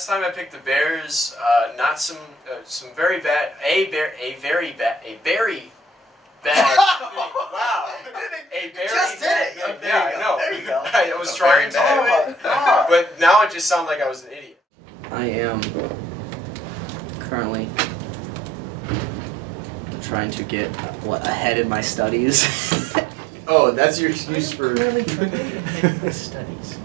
last time I picked the Bears, not some very bad, a very bad. Wow. A very just bad. did it. Yeah, I know. There you go. I was trying to do it, but now it just sounded like I was an idiot. I am currently trying to get ahead in my studies. Oh, that's your excuse for Currently trying to get ahead in my studies.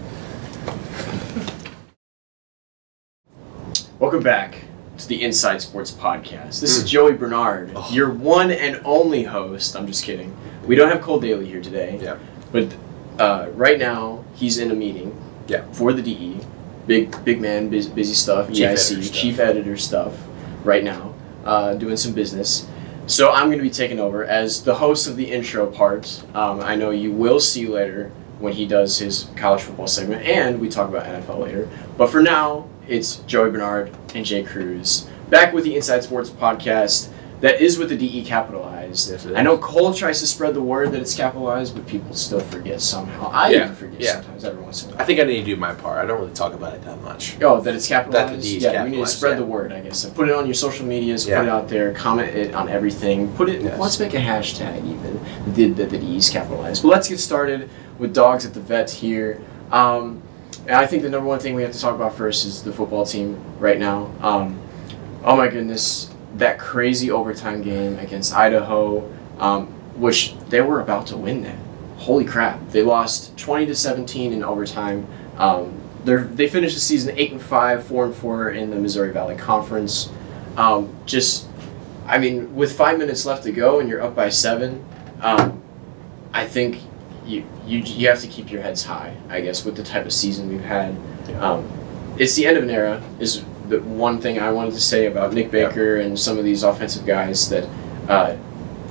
Welcome back to the Inside Sports Podcast. This is Joey Bernard, your one and only host. I'm just kidding. We don't have Cole Daly here today. Yeah. But right now, he's in a meeting for the DE. Big man, busy stuff. Chief editor stuff right now, doing some business. So I'm going to be taking over as the host of the intro part. I know you will see later when he does his college football segment, and we talk about NFL later. But for now, it's Joey Bernard and Jay Cruz back with the Inside Sports Podcast that is with the DE capitalized. Yes, I know Cole tries to spread the word that it's capitalized, but people still forget somehow. I even forget sometimes every once in a while. I think I need to do my part. I don't really talk about it that much. Oh, that it's capitalized? That the D is capitalized. We need to spread the word, I guess. So put it on your social medias, put it out there, comment it on everything. Put it. Let's make a hashtag even that the D is capitalized. But let's get started with Dogs at the Vet here. And I think the number one thing we have to talk about first is the football team right now. Oh my goodness, that crazy overtime game against Idaho, which they were about to win that. Holy crap. They lost 20-17 in overtime. They finished the season 8-5, 4-4 in the Missouri Valley Conference. With 5 minutes left to go and you're up by 7, I think you have to keep your heads high, I guess, with the type of season we've had. It's the end of an era, is the one thing I wanted to say about Nick Baker and some of these offensive guys that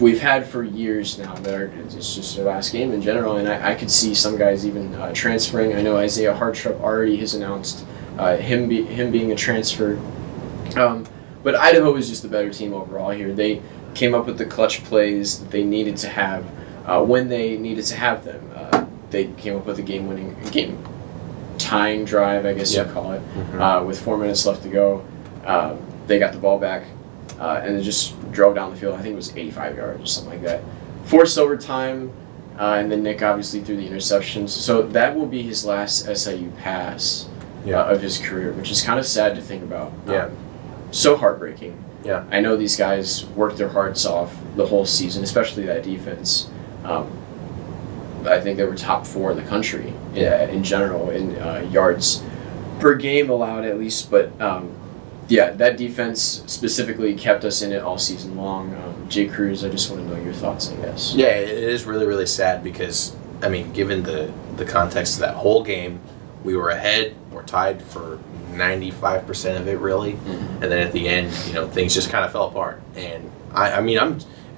we've had for years now. It's just their last game in general, and I could see some guys even transferring. I know Isaiah Hartrup already has announced him being a transfer. But Idaho is just the better team overall here. They came up with the clutch plays that they needed to have when they needed to have them. They came up with a game-tying drive, I guess you'd call it, with 4 minutes left to go. They got the ball back and they just drove down the field. I think it was 85 yards or something like that. Forced overtime, and then Nick obviously threw the interceptions. So that will be his last SIU pass of his career, which is kind of sad to think about. So heartbreaking. I know these guys worked their hearts off the whole season, especially that defense. I think they were top 4 in the country in general in yards per game allowed at least. But that defense specifically kept us in it all season long. Jay Cruz, I just want to know your thoughts, I guess. Yeah, it is really, really sad because, I mean, given the context of that whole game, we were ahead or tied for 95% of it, really. And then at the end, things just kind of fell apart. And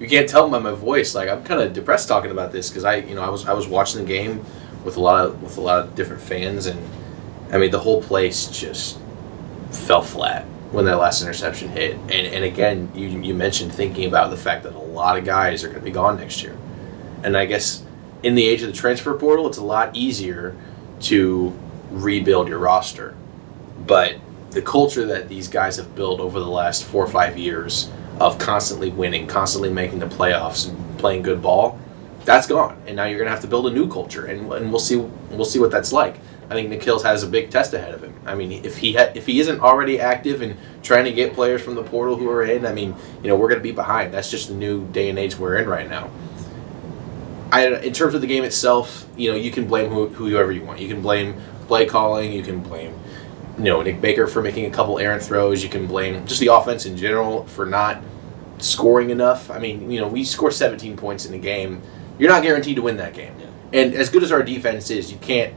you can't tell by my voice, like I'm kind of depressed talking about this because I was watching the game with a lot of different fans, and I mean the whole place just fell flat when that last interception hit. And again, you mentioned thinking about the fact that a lot of guys are going to be gone next year, and I guess in the age of the transfer portal, it's a lot easier to rebuild your roster, but the culture that these guys have built over the last 4 or 5 years of constantly winning, constantly making the playoffs and playing good ball, that's gone. And now you're going to have to build a new culture, and we'll see what that's like. I think Nick Hills has a big test ahead of him. I mean, if he isn't already active and trying to get players from the portal who are in, I mean, we're going to be behind. That's just the new day and age we're in right now. In terms of the game itself, you can blame whoever you want. You can blame play calling. You can blame Nick Baker for making a couple errant throws. You can blame just the offense in general for not scoring enough. I mean, we score 17 points in a game. You're not guaranteed to win that game. And as good as our defense is, you can't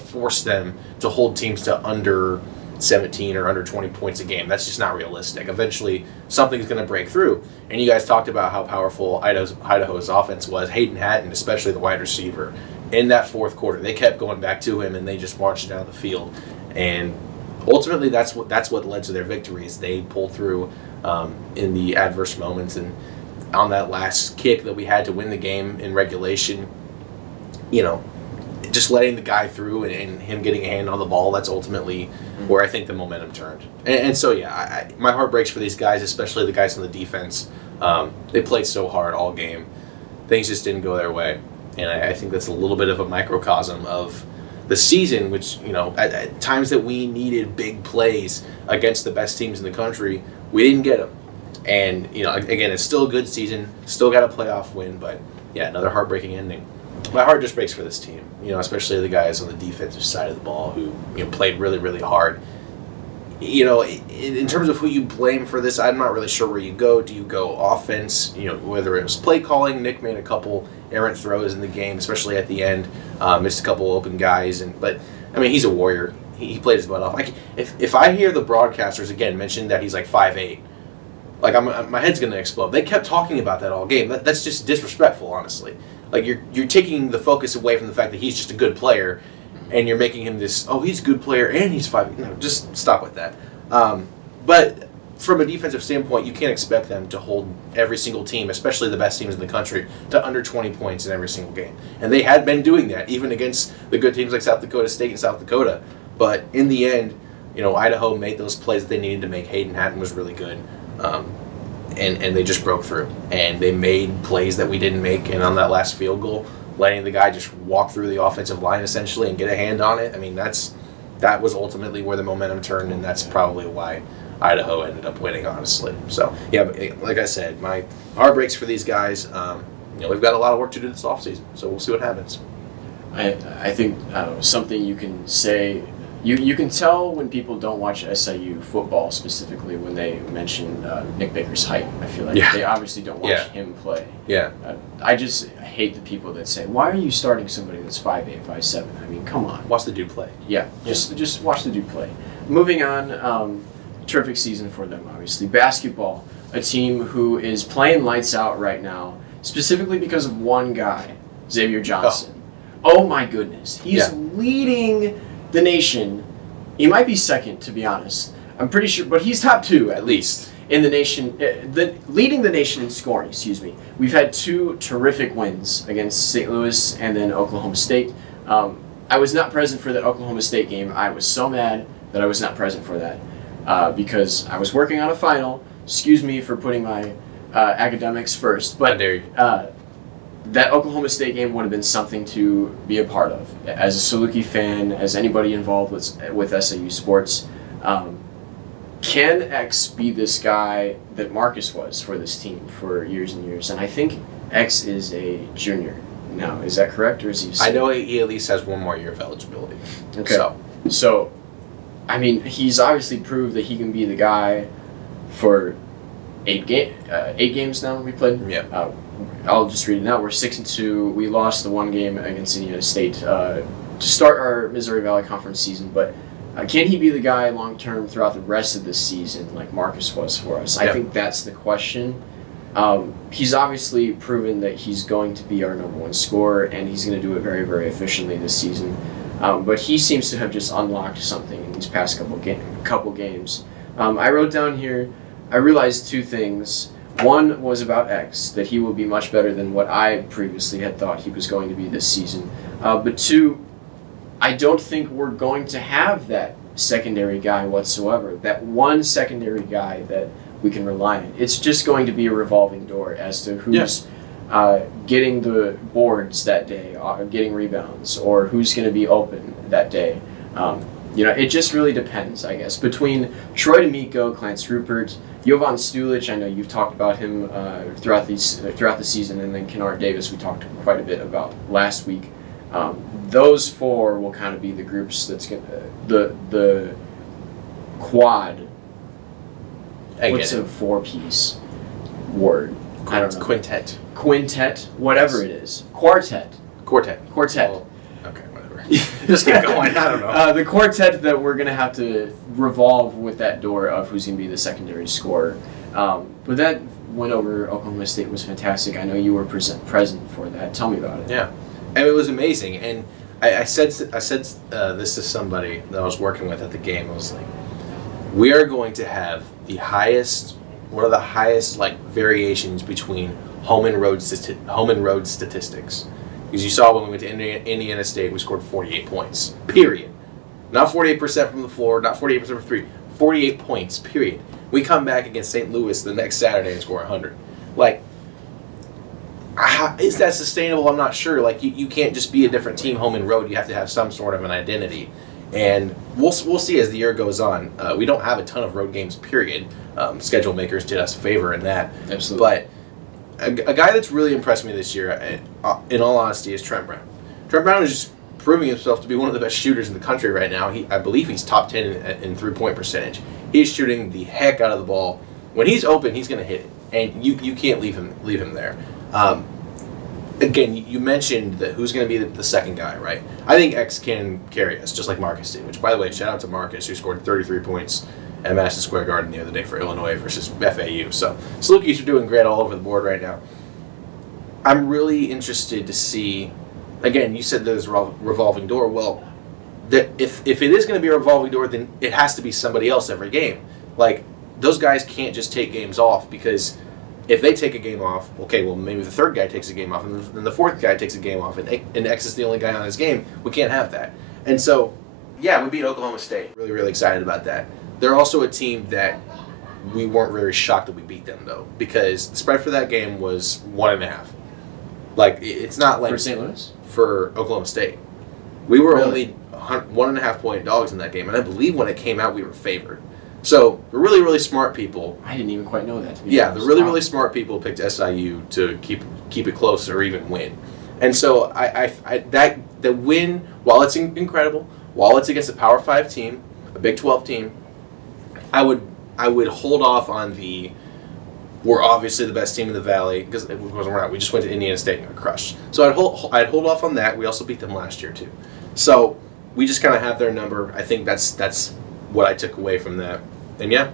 force them to hold teams to under 17 or under 20 points a game. That's just not realistic. Eventually, something's going to break through. And you guys talked about how powerful Idaho's offense was. Hayden Hatton, especially the wide receiver, in that fourth quarter, they kept going back to him, and they just marched down the field. And ultimately, that's what led to their victories. They pulled through in the adverse moments, and on that last kick that we had to win the game in regulation, just letting the guy through and him getting a hand on the ball, that's ultimately where I think the momentum turned. And so, yeah, my heart breaks for these guys, especially the guys on the defense. They played so hard all game. Things just didn't go their way. And I think that's a little bit of a microcosm of the season, which, at times that we needed big plays against the best teams in the country, we didn't get them. And, again, it's still a good season, still got a playoff win, but, yeah, another heartbreaking ending. My heart just breaks for this team, especially the guys on the defensive side of the ball who, played really, really hard. In terms of who you blame for this, I'm not really sure where you go. Do you go offense? Whether it was play calling, Nick made a couple errant throws in the game, especially at the end, missed a couple open guys, but he's a warrior. He played his butt off. If I hear the broadcasters again mention that he's like 5'8", my head's gonna explode. They kept talking about that all game. That's just disrespectful, honestly. You're taking the focus away from the fact that he's just a good player, and you're making him this, he's a good player and he's 5'8". No, just stop with that. But from a defensive standpoint, you can't expect them to hold every single team, especially the best teams in the country, to under 20 points in every single game. And they had been doing that, even against the good teams like South Dakota State and South Dakota. But in the end, Idaho made those plays that they needed to make. Hayden Hatton was really good. And they just broke through. And they made plays that we didn't make. And on that last field goal, letting the guy just walk through the offensive line essentially and get a hand on it, that was ultimately where the momentum turned, and that's probably why Idaho ended up winning, honestly. So, yeah, like I said, my heart breaks for these guys. We've got a lot of work to do this offseason, so we'll see what happens. I think something you can say, you can tell when people don't watch SIU football specifically when they mention Nick Baker's height. I feel like they obviously don't watch him play. Yeah. I just hate the people that say, why are you starting somebody that's 5'8", 5'7"? Come on. Watch the dude play. Yeah, just watch the dude play. Moving on, terrific season for them, obviously. Basketball, a team who is playing lights out right now, specifically because of one guy, Xavier Johnson. Oh my goodness. He's leading the nation. He might be second, to be honest. I'm pretty sure, but he's top 2 at least in the nation, leading the nation in scoring, excuse me. We've had 2 terrific wins against St. Louis and then Oklahoma State. I was not present for the Oklahoma State game. I was so mad that I was not present for that because I was working on a final. Excuse me for putting my academics first, but that Oklahoma State game would have been something to be a part of. As a Saluki fan, as anybody involved with SIU sports, can X be this guy that Marcus was for this team for years and years? And I think X is a junior now. Is that correct, or is he? I know he at least has one more year of eligibility. Okay. So, he's obviously proved that he can be the guy for 8 games now we played. Yeah. I'll just read it now. We're 6-2. We lost the one game against Indiana State to start our Missouri Valley Conference season, but can he be the guy long term throughout the rest of the season like Marcus was for us? I think that's the question. He's obviously proven that he's going to be our #1 scorer, and he's going to do it very, very efficiently this season. But he seems to have just unlocked something in these past couple games. I wrote down here, I realized 2 things. One was about X, that he will be much better than what I previously had thought he was going to be this season. But 2, I don't think we're going to have that secondary guy whatsoever, that one secondary guy that we can rely on. It's just going to be a revolving door as to who's getting the boards that day, getting rebounds, or who's going to be open that day. It just really depends, I guess. Between Troy D'Amico, Clarence Rupert, Jovan Stulic, I know you've talked about him throughout the season, and then Kennard Davis we talked quite a bit about last week. Those 4 will kind of be the groups that's going to, the quad. What's a 4-piece word? I don't know. Quintet, whatever it is. Quartet. Well, okay, whatever. Just keep going. I don't know. The quartet that we're going to have to revolve with that door of who's going to be the secondary scorer. But that win over Oklahoma State was fantastic. I know you were present for that. Tell me about it. Yeah. It was amazing. And I said this to somebody that I was working with at the game. I was like, we are going to have one of the highest variations between home and road statistics Because you saw when we went to Indiana State, we scored 48 points. Period. Not 48% from the floor, not 48% from three. 48 points, period. We come back against St. Louis the next Saturday and score 100. Like, is that sustainable? I'm not sure. Like, you can't just be a different team home and road. You have to have some sort of an identity. And we'll see as the year goes on. We don't have a ton of road games, period. Schedule makers did us a favor in that. Absolutely. But a guy that's really impressed me this year, in all honesty, is Trent Brown. Trent Brown is just proving himself to be one of the best shooters in the country right now. I believe he's top 10 in three-point percentage. He's shooting the heck out of the ball. When he's open, he's going to hit it, and you can't leave him there. Again, you mentioned that who's going to be the second guy, right? I think X can carry us, just like Marcus did, which, by the way, shout out to Marcus, who scored 33 points at Madison Square Garden the other day for Illinois versus FAU. So, Salukis are doing great all over the board right now. I'm really interested to see, again, you said there's a revolving door. Well, if it is going to be a revolving door, then it has to be somebody else every game. Like, those guys can't just take games off, because if they take a game off, okay, well, maybe the third guy takes a game off, and then the fourth guy takes a game off, and X is the only guy on his game. We can't have that. And so, yeah, we beat Oklahoma State. Really, really excited about that. They're also a team that we weren't very shocked that we beat them, though, because the spread for that game was 1.5. Like, it's not like... For St. Louis? For Oklahoma State. We were only 1.5-point dogs in that game, and I believe when it came out, we were favored. So, the really, really smart people... I didn't even quite know that, to be Yeah, honest. the really, really smart people picked SIU to keep it close or even win. And so, the win, while it's incredible, while it's against a Power 5 team, a Big 12 team, I would hold off on the... We're obviously the best team in the Valley, because we're not. We just went to Indiana State and got crushed. So I'd hold off on that. We also beat them last year, too. So we just kind of have their number. I think that's what I took away from that. And yeah,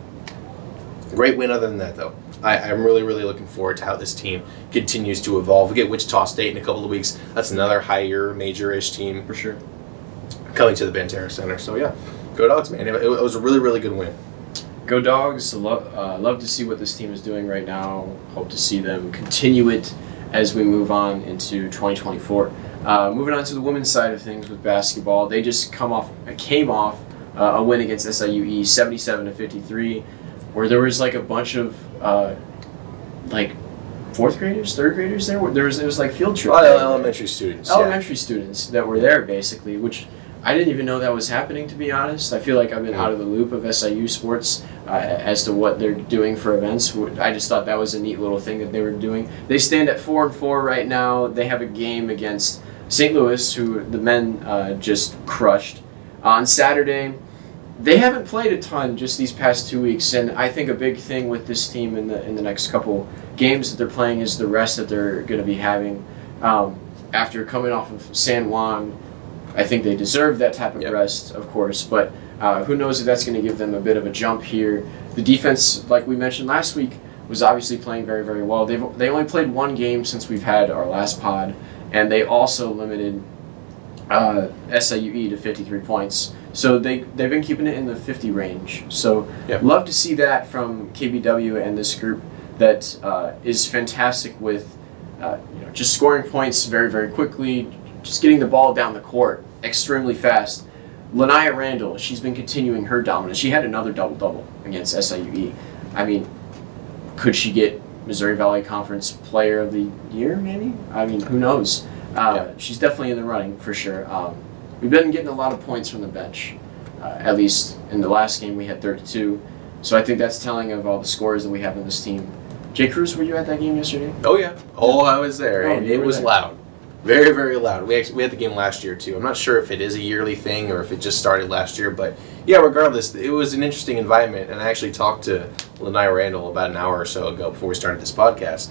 great win other than that, though. I'm really, really looking forward to how this team continues to evolve. We get Wichita State in a couple of weeks. That's another higher, major-ish team. For sure. Coming to the Banterra Center. So yeah, go Dogs, man. It was a really, really good win. Go Dogs. Love to see what this team is doing right now. Hope to see them continue it as we move on into 2024. Moving on to the women's side of things with basketball, they just came off a win against SIUE, 77-53, where there was like a bunch of like fourth graders, third graders there. It was like field trip. Elementary students. Elementary students that were there basically, which I didn't even know that was happening, to be honest. I feel like I've been out of the loop of SIU sports as to what they're doing for events. I just thought that was a neat little thing that they were doing. They stand at 4-4 right now. They have a game against St. Louis, who the men just crushed. On Saturday, they haven't played a ton just these past 2 weeks, and I think a big thing with this team in the next couple games that they're playing is the rest that they're going to be having. After coming off of San Juan, I think they deserve that type of rest, of course, but who knows if that's going to give them a bit of a jump here. The defense, like we mentioned last week, was obviously playing very, very well. They only played one game since we've had our last pod, and they also limited SIUE to 53 points. So they've been keeping it in the 50 range. So love to see that from KBW and this group that is fantastic with just scoring points very, very quickly, just getting the ball down the court extremely fast. Lania Randall, she's been continuing her dominance. She had another double-double against SIUE. I mean, could she get Missouri Valley Conference Player of the Year, maybe? I mean, who knows? She's definitely in the running, for sure. We've been getting a lot of points from the bench. At least in the last game, we had 32. So I think that's telling of all the scores that we have in this team. Jay Cruz, were you at that game yesterday? Oh, yeah. Oh, I was there, and it was loud. Very, very loud. We had the game last year, too. I'm not sure if it is a yearly thing or if it just started last year, but yeah, regardless, it was an interesting environment, and I actually talked to Lania Randall about an hour or so ago before we started this podcast,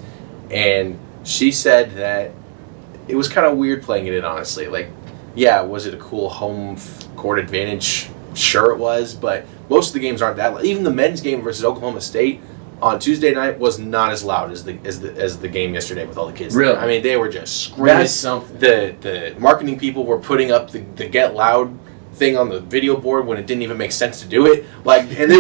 and she said that it was kind of weird playing it in, honestly. Like, yeah, was it a cool home court advantage? Sure it was, but most of the games aren't that loud. Even the men's game versus Oklahoma State on Tuesday night was not as loud as the game yesterday with all the kids. Really? There. I mean, they were just screaming. That's something. The marketing people were putting up the Get Loud thing on the video board when it didn't even make sense to do it. And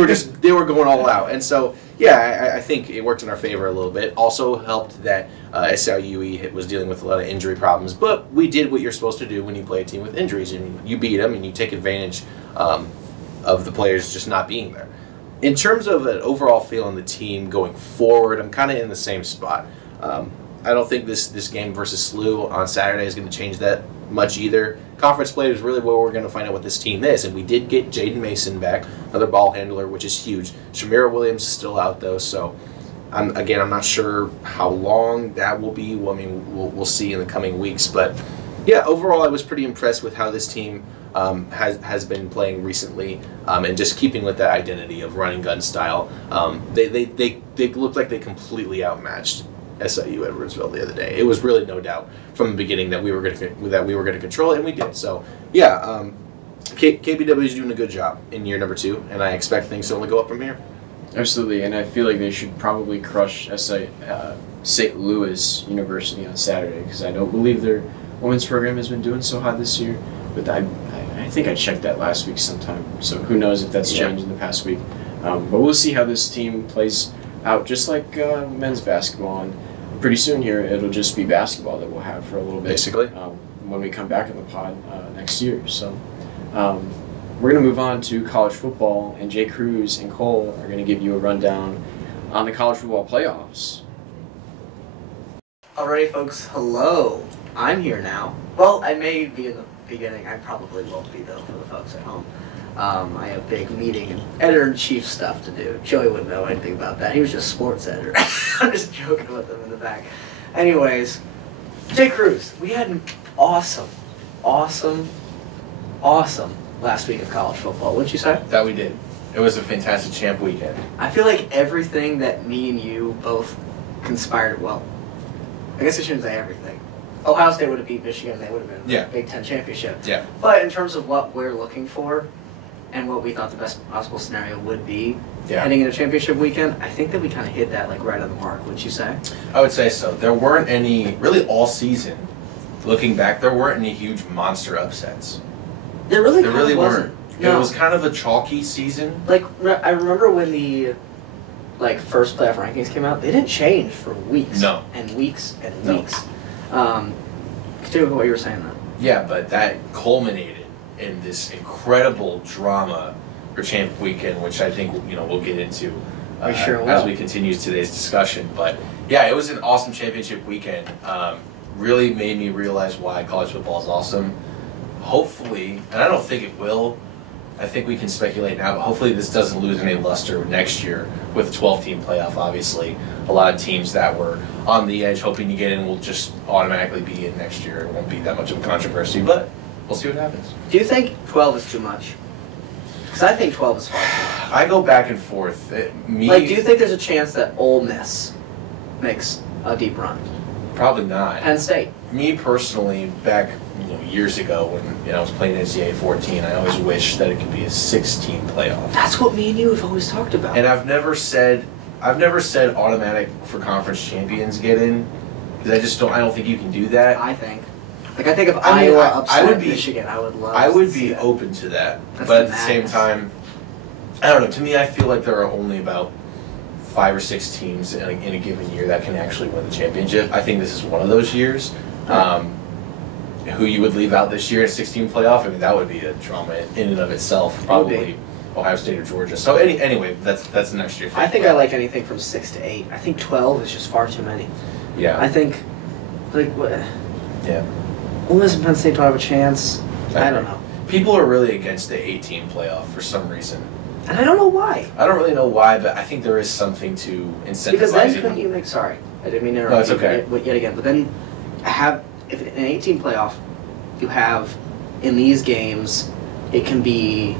they were going all out. And so, yeah, I think it worked in our favor a little bit. Also helped that SLUE was dealing with a lot of injury problems, but we did what you're supposed to do when you play a team with injuries. I mean, you beat them and you take advantage of the players just not being there. In terms of an overall feel on the team going forward, I'm kind of in the same spot. I don't think this game versus SLU on Saturday is going to change that much either. Conference play is really where we're going to find out what this team is, and we did get Jaden Mason back, another ball handler, which is huge. Shamira Williams is still out though, so I'm not sure how long that will be. Well, I mean, we'll see in the coming weeks, but yeah, overall I was pretty impressed with how this team has been playing recently, and just keeping with that identity of running gun style. They looked like they completely outmatched SIU Edwardsville the other day. It was really no doubt from the beginning that we were going to control it, and we did. So yeah, KBW is doing a good job in year number 2, and I expect things to only go up from here. Absolutely, and I feel like they should probably crush St. Louis University on Saturday, because I don't believe their women's program has been doing so hot this year. But I think I checked that last week sometime, so who knows if that's changed in the past week. But we'll see how this team plays out, just like men's basketball. And pretty soon here, it'll just be basketball that we'll have for a little bit. Basically. When we come back in the pod next year. So we're going to move on to college football, and Jay Cruz and Cole are going to give you a rundown on the college football playoffs. Alrighty, folks. Hello. I'm here now. Well, I may be in the beginning. I probably won't be, though, for the folks at home. I have big meeting and editor-in-chief stuff to do. Joey wouldn't know anything about that. He was just sports editor. I'm just joking with him in the back. Anyways, Jay Cruz, we had an awesome last week of college football. Wouldn't you say? That we did. It was a fantastic champ weekend. I feel like everything that me and you both conspired, well, I guess I shouldn't say everything. Ohio State would have beat Michigan, they would have been in the Big Ten championship. Yeah. But in terms of what we're looking for and what we thought the best possible scenario would be heading into championship weekend, I think that we kind of hit that right on the mark, wouldn't you say? I would say so. There weren't any, really all season, looking back, there weren't any huge monster upsets. There really weren't. No. It was kind of a chalky season. Like, I remember when the first playoff rankings came out, they didn't change for weeks. No. And weeks and weeks. Continue with what you were saying, though. Yeah, but that culminated in this incredible drama for Champ Weekend, which I think we'll get into as we continue today's discussion. But yeah, it was an awesome championship weekend. Really made me realize why college football is awesome. Hopefully, and I don't think it will, I think we can speculate now, but hopefully this doesn't lose any luster next year with a 12-team playoff, obviously. A lot of teams that were on the edge hoping to get in will just automatically be in next year. It won't be that much of a controversy, but we'll see what happens. Do you think 12 is too much? Because I think 12 is far too much. I go back and forth. Do you think there's a chance that Ole Miss makes a deep run? Probably not. Penn State? Me personally, back years ago when I was playing NCAA 14, I always wished that it could be a 16 playoff. That's what me and you have always talked about. And I've never said automatic for conference champions get in, because I don't think you can do that. I think if Iowa upset Michigan, I would love. I would be open to that, but at the same time, I don't know. To me, I feel like there are only about 5 or 6 teams in a given year that can actually win the championship. I think this is one of those years. Who you would leave out this year at 16 playoff? I mean, that would be a drama in and of itself. Probably Ohio State or Georgia. So anyway, that's the next year. I think I like anything from 6 to 8. I think 12 is just far too many. Yeah. I think, what? Yeah. Ole Miss and Penn State don't have a chance. I don't know. People are really against the 18 playoff for some reason. And I don't know why. I don't really know why, but I think there is something to incentivizing. Because then couldn't you make? Sorry, I didn't mean to interrupt. No, it's okay. Yet again, but then if an 18 playoff, you have in these games, it can be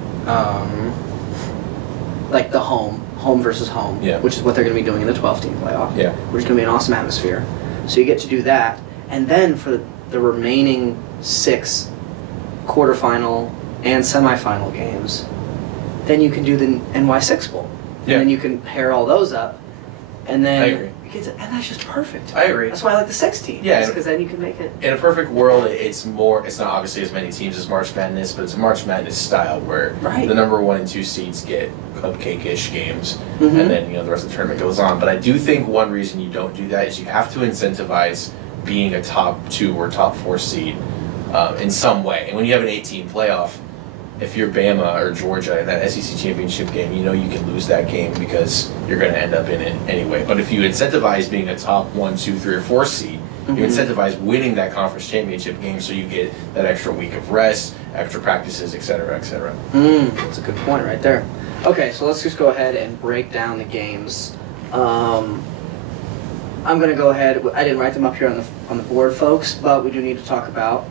like the home versus home, which is what they're going to be doing in the 12-team playoff. Yeah. Which is going to be an awesome atmosphere. So you get to do that, and then for the remaining 6 quarterfinal and semifinal games, then you can do the NY6 Bowl. And then you can pair all those up, And then I agree. and that's just perfect. I agree. That's why I like the 16. Yeah, because then you can make it. In a perfect world, it's not obviously as many teams as March Madness, but it's a March Madness style where the number 1 and 2 seeds get cupcake-ish games, and then the rest of the tournament goes on. But I do think one reason you don't do that is you have to incentivize being a top 2 or top 4 seed in some way. And when you have an 18 playoff, if you're Bama or Georgia in that SEC championship game, you can lose that game because you're going to end up in it anyway. But if you incentivize being a top 1, 2, 3, or 4 seed, you incentivize winning that conference championship game so you get that extra week of rest, extra practices, et cetera, et cetera. That's a good point right there. Okay, so let's just go ahead and break down the games. I'm going to go ahead. I didn't write them up here on the board, folks, but we do need to talk about.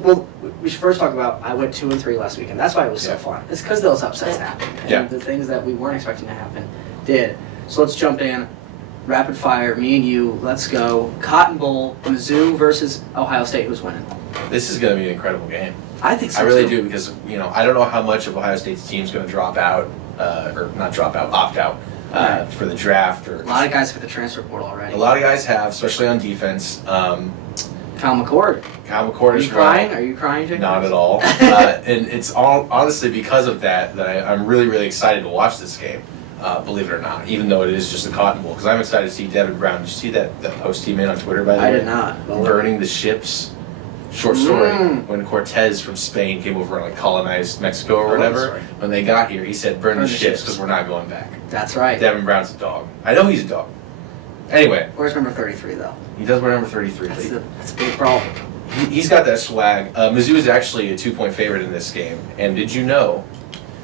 Well, we should first talk about I went 2 and 3 last weekend. That's why it was so fun. It's because those upsets happened. And the things that we weren't expecting to happen did. So let's jump in. Rapid fire, me and you, let's go. Cotton Bowl, Mizzou versus Ohio State. Who's winning? This is going to be an incredible game. I think so. I really do because, I don't know how much of Ohio State's team is going to drop out, or not drop out, opt out for the draft. Or a lot of guys hit the transfer portal already. A lot of guys have, especially on defense. Kyle McCord. Kyle McCord is crying? Are you crying, Jake? Not at all. And it's all honestly because of that I'm really, really excited to watch this game. Believe it or not, even though it is just a Cotton Bowl, because I'm excited to see Devin Brown. Did you see that post he made on Twitter, by the way? I did not. Burning the ships. Short story, when Cortez from Spain came over and colonized Mexico or whatever, when they got here, he said, burn the ships because we're not going back. That's right. Devin Brown's a dog. I know he's a dog. Anyway. Where's number 33, though? He does wear number 33. That's a big problem. He's got that swag. Mizzou is actually a 2-point favorite in this game. And did you know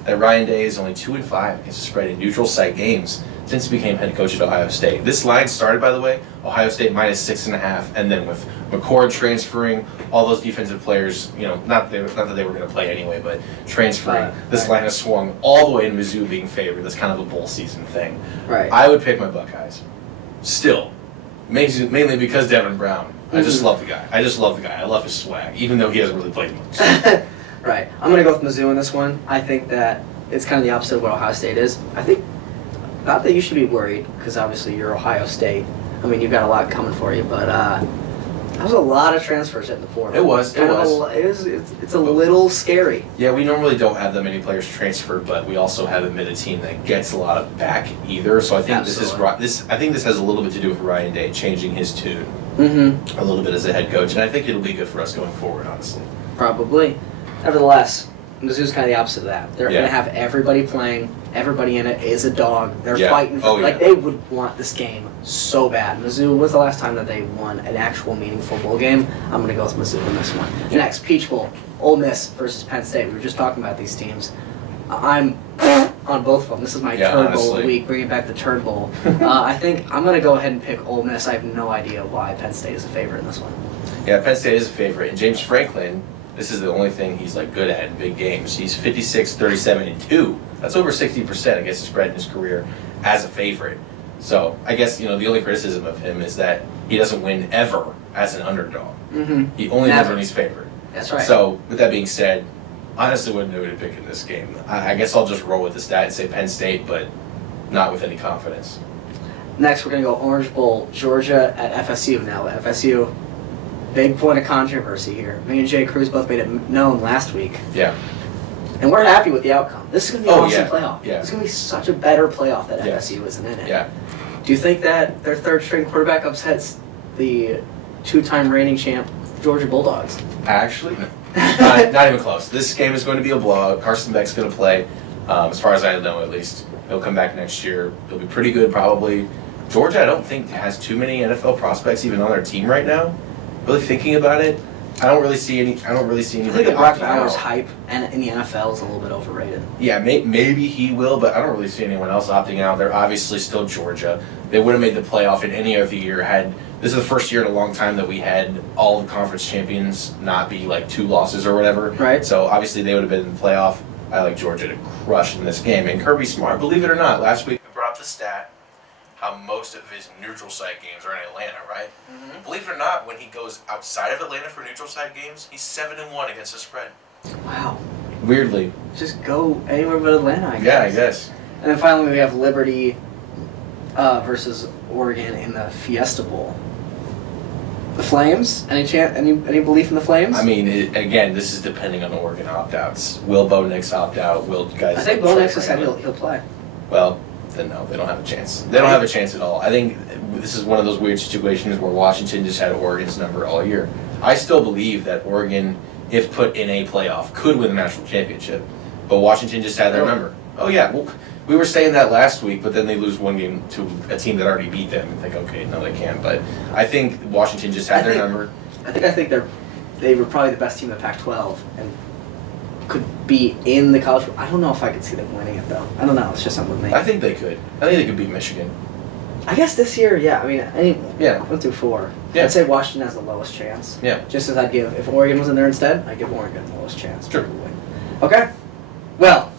that Ryan Day is only 2 and 5 against the spread in neutral site games since he became head coach at Ohio State? This line started, by the way, Ohio State minus 6.5, and then with McCord transferring, all those defensive players, not that they were going to play anyway, but transferring, this line has swung all the way to Mizzou being favored. That's kind of a bowl season thing. Right. I would pick my Buckeyes. Still, mainly because Devin Brown. I just love the guy. I love his swag, even though he hasn't really played much. Right. I'm going to go with Mizzou in this one. I think that it's kind of the opposite of what Ohio State is. I think, not that you should be worried, because obviously you're Ohio State. I mean, you've got a lot coming for you, but that was a lot of transfers in the portal. It was. It's a little scary. Yeah, we normally don't have that many players transferred, but we also haven't been a team that gets a lot of back either. So I think I think this has a little bit to do with Ryan Day changing his tune a little bit as a head coach, and I think it'll be good for us going forward, honestly. Probably. Nevertheless, Mizzou's kind of the opposite of that. They're going to have everybody playing. Everybody in it is a dog. They're fighting. They would want this game so bad. Mizzou, when's the last time that they won an actual meaningful bowl game? I'm going to go with Mizzou in this one. Next, Peach Bowl. Ole Miss versus Penn State. We were just talking about these teams. I'm on both of them. This is my turd bowl of the week, bringing back the turd bowl. I think I'm going to go ahead and pick Ole Miss. I have no idea why Penn State is a favorite in this one. Yeah, Penn State is a favorite. And James Franklin, this is the only thing he's good at in big games. He's 56, 37, and 2. That's over 60% against the spread in his career as a favorite. So I guess the only criticism of him is that he doesn't win ever as an underdog. He only wins when he's favored. That's right. So with that being said, I honestly wouldn't know who to pick in this game. I guess I'll just roll with the stat and say Penn State, but not with any confidence. Next, we're going to go Orange Bowl, Georgia at FSU. Now, FSU, big point of controversy here. Me and Jay Cruz both made it known last week. Yeah. And we're happy with the outcome. This is going to be an awesome playoff. Yeah. It's going to be such a better playoff that FSU isn't in it. Yeah. Do you think that their third-string quarterback upsets the two-time reigning champ Georgia Bulldogs? Actually, no. Not even close. This game is going to be a blowout. Carson Beck's going to play, as far as I know at least. He'll come back next year. He'll be pretty good probably. Georgia, I don't think has too many NFL prospects even on their team right now. Really thinking about it, I don't really see any. I think that Brock Bowers' hype and in the NFL is a little bit overrated. Yeah, maybe he will, but I don't really see anyone else opting out. They're obviously still Georgia. They would have made the playoff in any other year had. This is the first year in a long time that we had all the conference champions not be 2 losses or whatever. Right. So obviously they would have been in the playoff. I like Georgia to crush in this game. And Kirby Smart, believe it or not, last week we brought up the stat how most of his neutral site games are in Atlanta, right? Believe it or not, when he goes outside of Atlanta for neutral site games, he's 7-1 against the spread. Wow. Weirdly. Just go anywhere but Atlanta, I guess. Yeah, I guess. And then finally we have Liberty versus Oregon in the Fiesta Bowl. The Flames? Any belief in the Flames? I mean, again, this is depending on Oregon opt-outs. Will Bo Nix opt out? Will guys? I think Bo Nix has said he'll play. Well, then no, they don't have a chance. They don't have a chance at all. I think this is one of those weird situations where Washington just had Oregon's number all year. I still believe that Oregon, if put in a playoff, could win the national championship, but Washington just had their number. Oh yeah, well, we were saying that last week, but then they lose one game to a team that already beat them. And think, okay, no, they can't. But I think Washington just had their number. I think they were probably the best team in the Pac-12 and could be in the college. I don't know if I could see them winning it though. I don't know. It's just something with me. I think they could. I think they could beat Michigan. I guess this year, yeah. I mean, 1 through 4. Yeah. I'd say Washington has the lowest chance. Yeah. Just as I'd give, if Oregon was in there instead, I'd give Oregon the lowest chance. Sure. Okay. Well,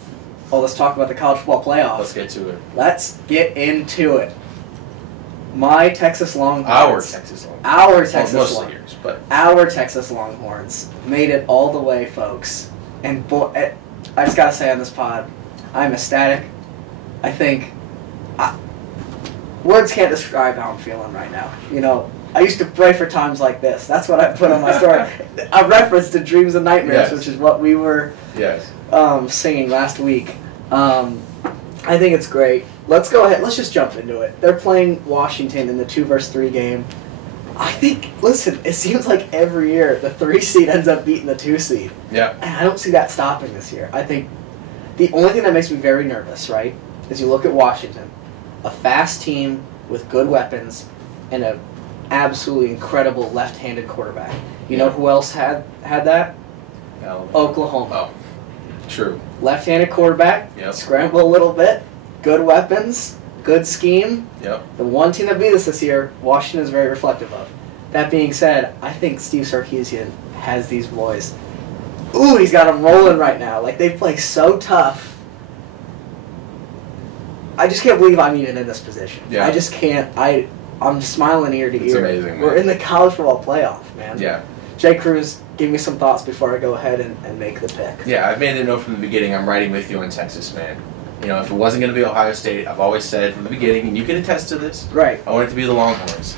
let's talk about the college football playoff. Let's get to it. Let's get into it. My Texas Longhorns. Our Texas Longhorns. Our Texas Longhorns. Longhorns. Yours, but Our Texas Longhorns made it all the way, folks. And boy, I just gotta say on this pod, I'm ecstatic. I think words can't describe how I'm feeling right now. You know, I used to pray for times like this. That's what I put on my story. A reference to Dreams and Nightmares, Yes. which is what we were singing last week. I think it's great. Let's go ahead. Let's just jump into it. They're playing Washington in the 2-3 game. I think, listen, it seems like every year the 3 seed ends up beating the 2 seed. Yeah. And I don't see that stopping this year. I think the only thing that makes me very nervous, right, is you look at Washington, a fast team with good weapons and an absolutely incredible left-handed quarterback. You know who else had that? Alabama. Oklahoma. Oh, true. Left-handed quarterback, Yep. scramble a little bit, good weapons, good scheme. Yep. The one team that beat us this year, Washington is very reflective of. That being said, I think Steve Sarkisian has these boys. Ooh, he's got them rolling right now. Like, they play so tough. I just can't believe I'm even in this position. Yeah. I just can't. I'm smiling ear to It's ear. amazing, man. We're in the college football playoff, man. Yeah. Jay Cruz, give me some thoughts before I go ahead and make the pick. Yeah, I've made a note from the beginning. I'm riding with you in Texas, man. You know, if it wasn't going to be Ohio State, I've always said from the beginning, and you can attest to this, Right. I want it to be the Longhorns.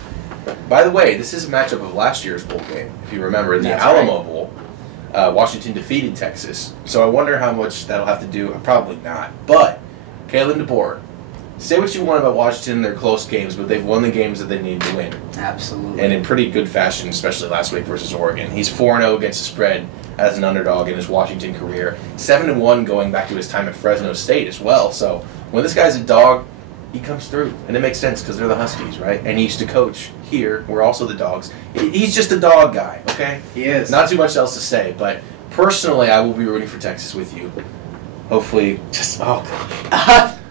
By the way, this is a matchup of last year's bowl game. If you remember, in the That's Alamo Bowl, Washington defeated Texas. So I wonder how much that'll have to do. Probably not. But Kalen DeBoer, say what you want about Washington, they're close games, but they've won the games that they need to win. Absolutely. And in pretty good fashion, especially last week versus Oregon. He's 4-0 against the spread as an underdog in his Washington career. 7-1 going back to his time at Fresno State as well. So when this guy's a dog, he comes through. And it makes sense because they're the Huskies, right? And he used to coach here. We're also the dogs. He's just a dog guy, okay? He is. Not too much else to say, but personally, I will be rooting for Texas with you. Hopefully,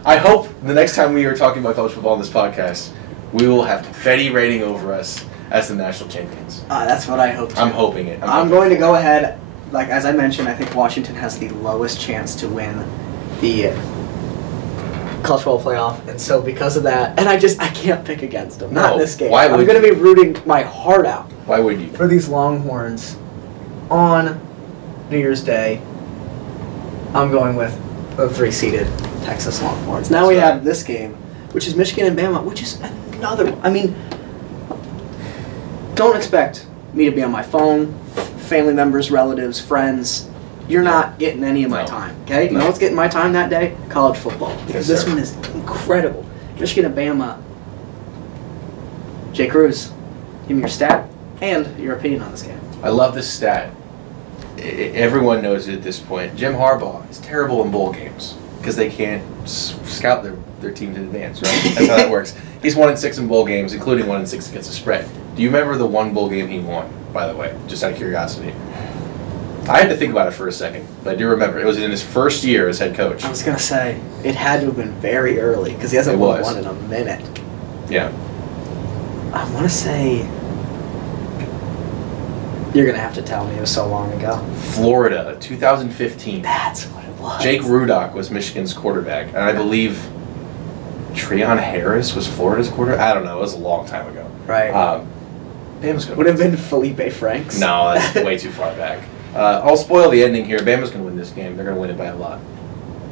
I hope the next time we are talking about college football on this podcast, we will have confetti raining over us as the national champions. That's what I hope to. I'm hoping it. I'm going to go ahead. Like, as I mentioned, I think Washington has the lowest chance to win the college football playoff, and so because of that, and I can't pick against them. Not in this game. Why I'm would going to be rooting my heart out Why would you? for these Longhorns on New Year's Day. I'm going with the 3-seeded Texas Longhorns. Now we have this game, which is Michigan and Bama, which is another. I mean, don't expect me to be on my phone, family members, relatives, friends. You're not getting any of my time, okay? You know what's getting my time that day? College football. Because this one is incredible. Michigan and Bama. Jay Cruz, give me your stat and your opinion on this game. I love this stat. Everyone knows it at this point. Jim Harbaugh is terrible in bowl games because they can't scout their teams in advance, right? That's how that works. He's 1-6 in bowl games, including 1-6 against the spread. Do you remember the one bowl game he won, by the way, just out of curiosity? I had to think about it for a second, but I do remember. It was in his first year as head coach. I was going to say, it had to have been very early because he hasn't won one in a minute. Yeah. I want to say... You're going to have to tell me. It was so long ago. Florida, 2015. That's what it was. Jake Rudock was Michigan's quarterback, and I believe Treon Harris was Florida's quarterback. I don't know. It was a long time ago. Right. Bama's gonna would have been Felipe Franks. No, that's way too far back. I'll spoil the ending here. Bama's going to win this game. They're going to win it by a lot.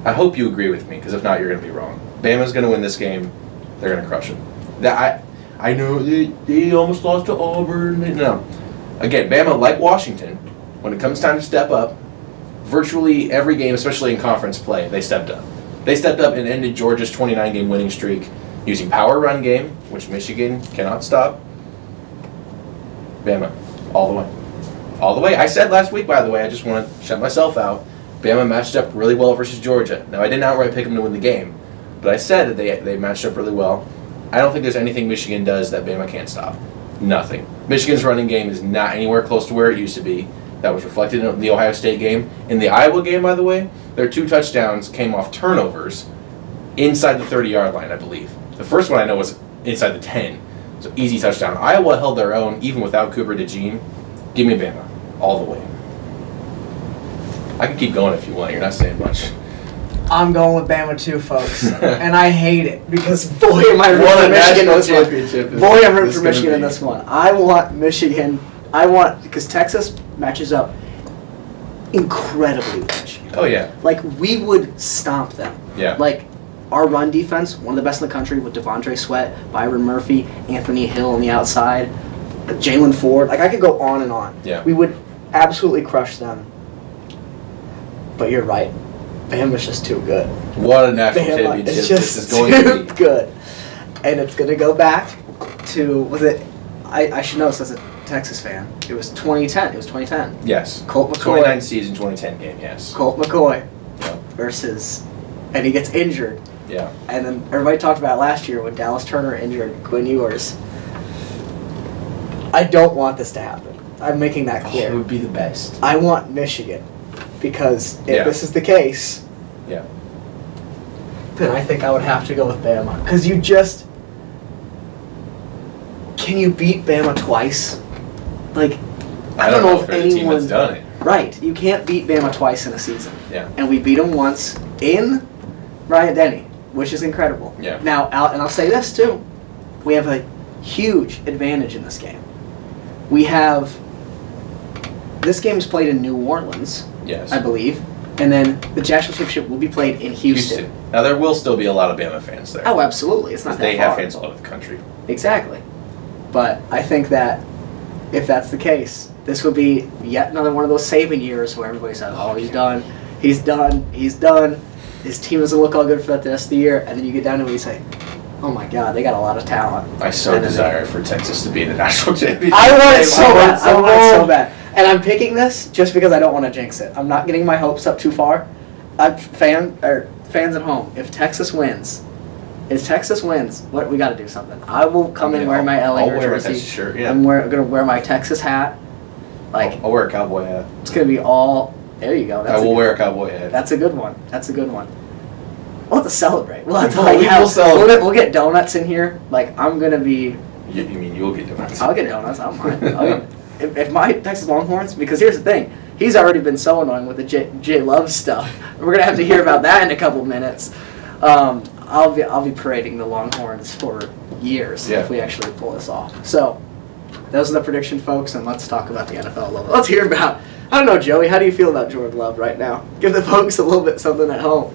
I hope you agree with me, because if not, you're going to be wrong. Bama's going to win this game They're going to crush them. I know they almost lost to Auburn. No. Again, Bama, like Washington, when it comes time to step up, virtually every game, especially in conference play, they stepped up. They stepped up and ended Georgia's 29-game winning streak using power run game, which Michigan cannot stop. Bama, all the way. All the way. I said last week, by the way, I just want to shut myself out, Bama matched up really well versus Georgia. Now, I didn't outright pick them to win the game, but I said that they matched up really well. I don't think there's anything Michigan does that Bama can't stop. Nothing. Michigan's running game is not anywhere close to where it used to be. That was reflected in the Ohio State game. In the Iowa game, by the way, their 2 touchdowns came off turnovers inside the 30-yard line, I believe. The first one I know was inside the 10. So easy touchdown. Iowa held their own even without Cooper DeJean. Give me Bama all the way. I can keep going if you want. You're not saying much. I'm going with Bama too, folks. And I hate it because, boy, am I rooting for Michigan in this one. Boy, I'm rooting for Michigan in this one. I want Michigan. Because Texas matches up incredibly with Michigan. Oh, yeah. Like, we would stomp them. Yeah. Like, our run defense, one of the best in the country with Devondre Sweat, Byron Murphy, Anthony Hill on the outside, Jalen Ford. Like, I could go on and on. Yeah. We would absolutely crush them. But you're right. Bama's just too good. What a national Bama championship is this is just going to be. good. And it's going to go back to, was it, I should know this as a Texas fan. It was 2010. It was 2010. Yes. Colt McCoy. 29 season, 2010 game, yes. Colt McCoy Yeah. versus, and he gets injured. Yeah. And then everybody talked about it last year when Dallas Turner injured Quinn Ewers. I don't want this to happen. I'm making that clear. It would be the best. I want Michigan because if Yeah. this is the case, Yeah. then I think I would have to go with Bama. Because you just... Can you beat Bama twice? Like, I don't know if there's a team anyone's that's done it. Right. You can't beat Bama twice in a season. Yeah. And we beat them once in Bryant-Denny, which is incredible. Yeah. Now, and I'll say this too. We have a huge advantage in this game. We have... This game is played in New Orleans, Yes. I believe. And then the national championship will be played in Houston. Now, there will still be a lot of Bama fans there. Oh, absolutely. It's not that They far. have fans all over the country. Exactly. But I think that if that's the case, this would be yet another one of those Saban years where everybody said, oh, he's done, he's done, he's done. His team doesn't look all good for the rest of the year. And then you get down to it and you say, oh my God, they got a lot of talent. I so desire for Texas to be the national champion. I want it so bad. I want it so bad. And I'm picking this just because I don't want to jinx it. I'm not getting my hopes up too far. Fans at home, if Texas wins, what we got to do something. I will come in wearing my LA I'll wear a jersey. Texas shirt. Yeah. I'm gonna wear my Texas hat. Like I'll wear a cowboy hat. it's gonna be all. There you go. I will wear a cowboy hat. That's a good one. That's a good one. We'll have to celebrate. We'll have to We will celebrate. We'll get donuts in here. Like I'm gonna be. You mean you'll get donuts? I'll get donuts. I don't mind. If my Texas Longhorns, because here's the thing, he's already been so annoying with the J Love stuff. We're gonna have to hear about that in a couple minutes. I'll be parading the Longhorns for years if we actually pull this off. So those are the prediction, folks, and let's talk about the NFL a little bit. Let's hear about. I don't know, Joey. How do you feel about Jordan Love right now? Give the folks a little bit something at home.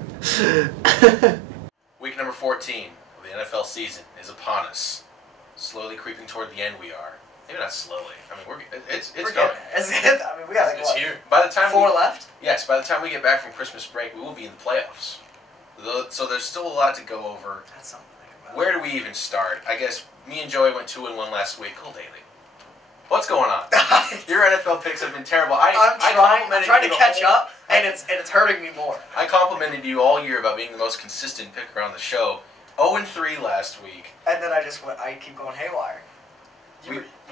Week number 14 of the NFL season is upon us. Slowly creeping toward the end, we are. Maybe not slowly. I mean, it's coming. I mean, we got It's here. By the time four left. Yes, by the time we get back from Christmas break, we will be in the playoffs. So there's still a lot to go over. That's something to think about. Where do we even start? I guess me and Joey went 2-1 last week. Cole Daly, what's going on? Your NFL picks have been terrible. I'm trying to catch up, and it's hurting me more. I complimented you all year about being the most consistent picker on the show. 0-3 last week. And then I keep going haywire.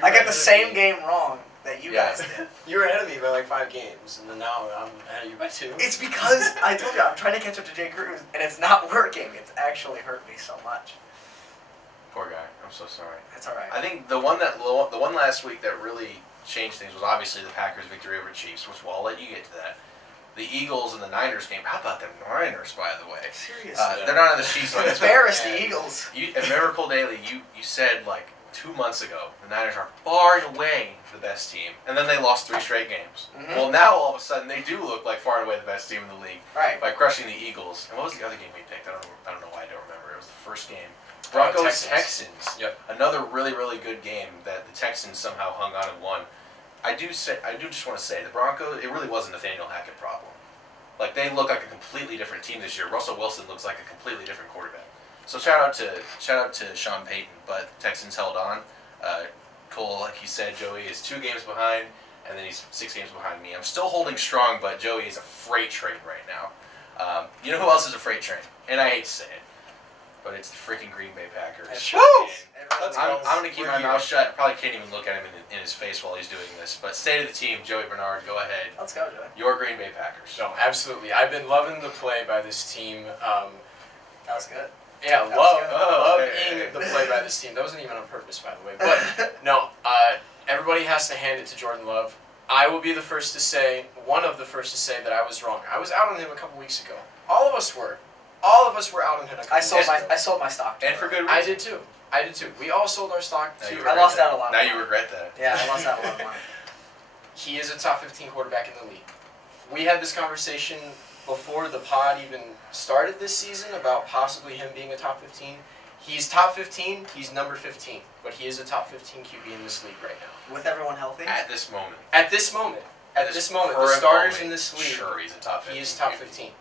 I get the same game wrong that you guys did. You were ahead of me by like 5 games, and then now I'm ahead of you by 2. It's because I told you I'm trying to catch up to Jay Cruz, and it's not working. It's actually hurt me so much. Poor guy. I'm so sorry. That's all right. I think the one last week that really changed things was obviously the Packers' victory over Chiefs, which I'll let you get to that. The Eagles and the Niners game. How about them Niners, by the way? Seriously. They're not on the Chiefs. Embarrass the Eagles. Remember, Cole Daly, you said like 2 months ago, the Niners are far and away the best team, and then they lost 3 straight games. Mm-hmm. Well, now all of a sudden they do look like far and away the best team in the league, Right? By crushing the Eagles. And what was the other game we picked? I don't know why I don't remember. It was the first game. Broncos-Texans. Yep. Another really, really good game that the Texans somehow hung on and won. I do just want to say, the Broncos, it really was a Nathaniel Hackett problem. Like, they look like a completely different team this year. Russell Wilson looks like a completely different quarterback. So shout out to Sean Payton, but the Texans held on. Cole, like he said, Joey is 2 games behind, and then he's 6 games behind me. I'm still holding strong, but Joey is a freight train right now. You know who else is a freight train? And I hate to say it, but it's the freaking Green Bay Packers. Woo! I'm going to keep my mouth shut. I probably can't even look at him in his face while he's doing this. But state of the team, Joey Bernard, go ahead. Let's go, Joey. Your Green Bay Packers. No, absolutely. I've been loving the play by this team. That was good. Yeah, loving the play by this team. That wasn't even on purpose, by the way. But no, everybody has to hand it to Jordan Love. I will be the first to say, one of the first to say that I was wrong. I was out on him a couple weeks ago. All of us were. All of us were out on him a couple weeks ago. I sold my stock. And for good reason. I did too. We all sold our stock too. I lost out a lot. Now you regret that. Yeah, I lost out a lot of money. He is a top 15 quarterback in the league. We had this conversation before the pod even started this season about possibly him being a top 15. He's top 15, he's number 15, but he is a top 15 QB in this league right now. With everyone healthy? At this moment. At this moment, the starters in this league, sure, he's a top 15. he is top 15.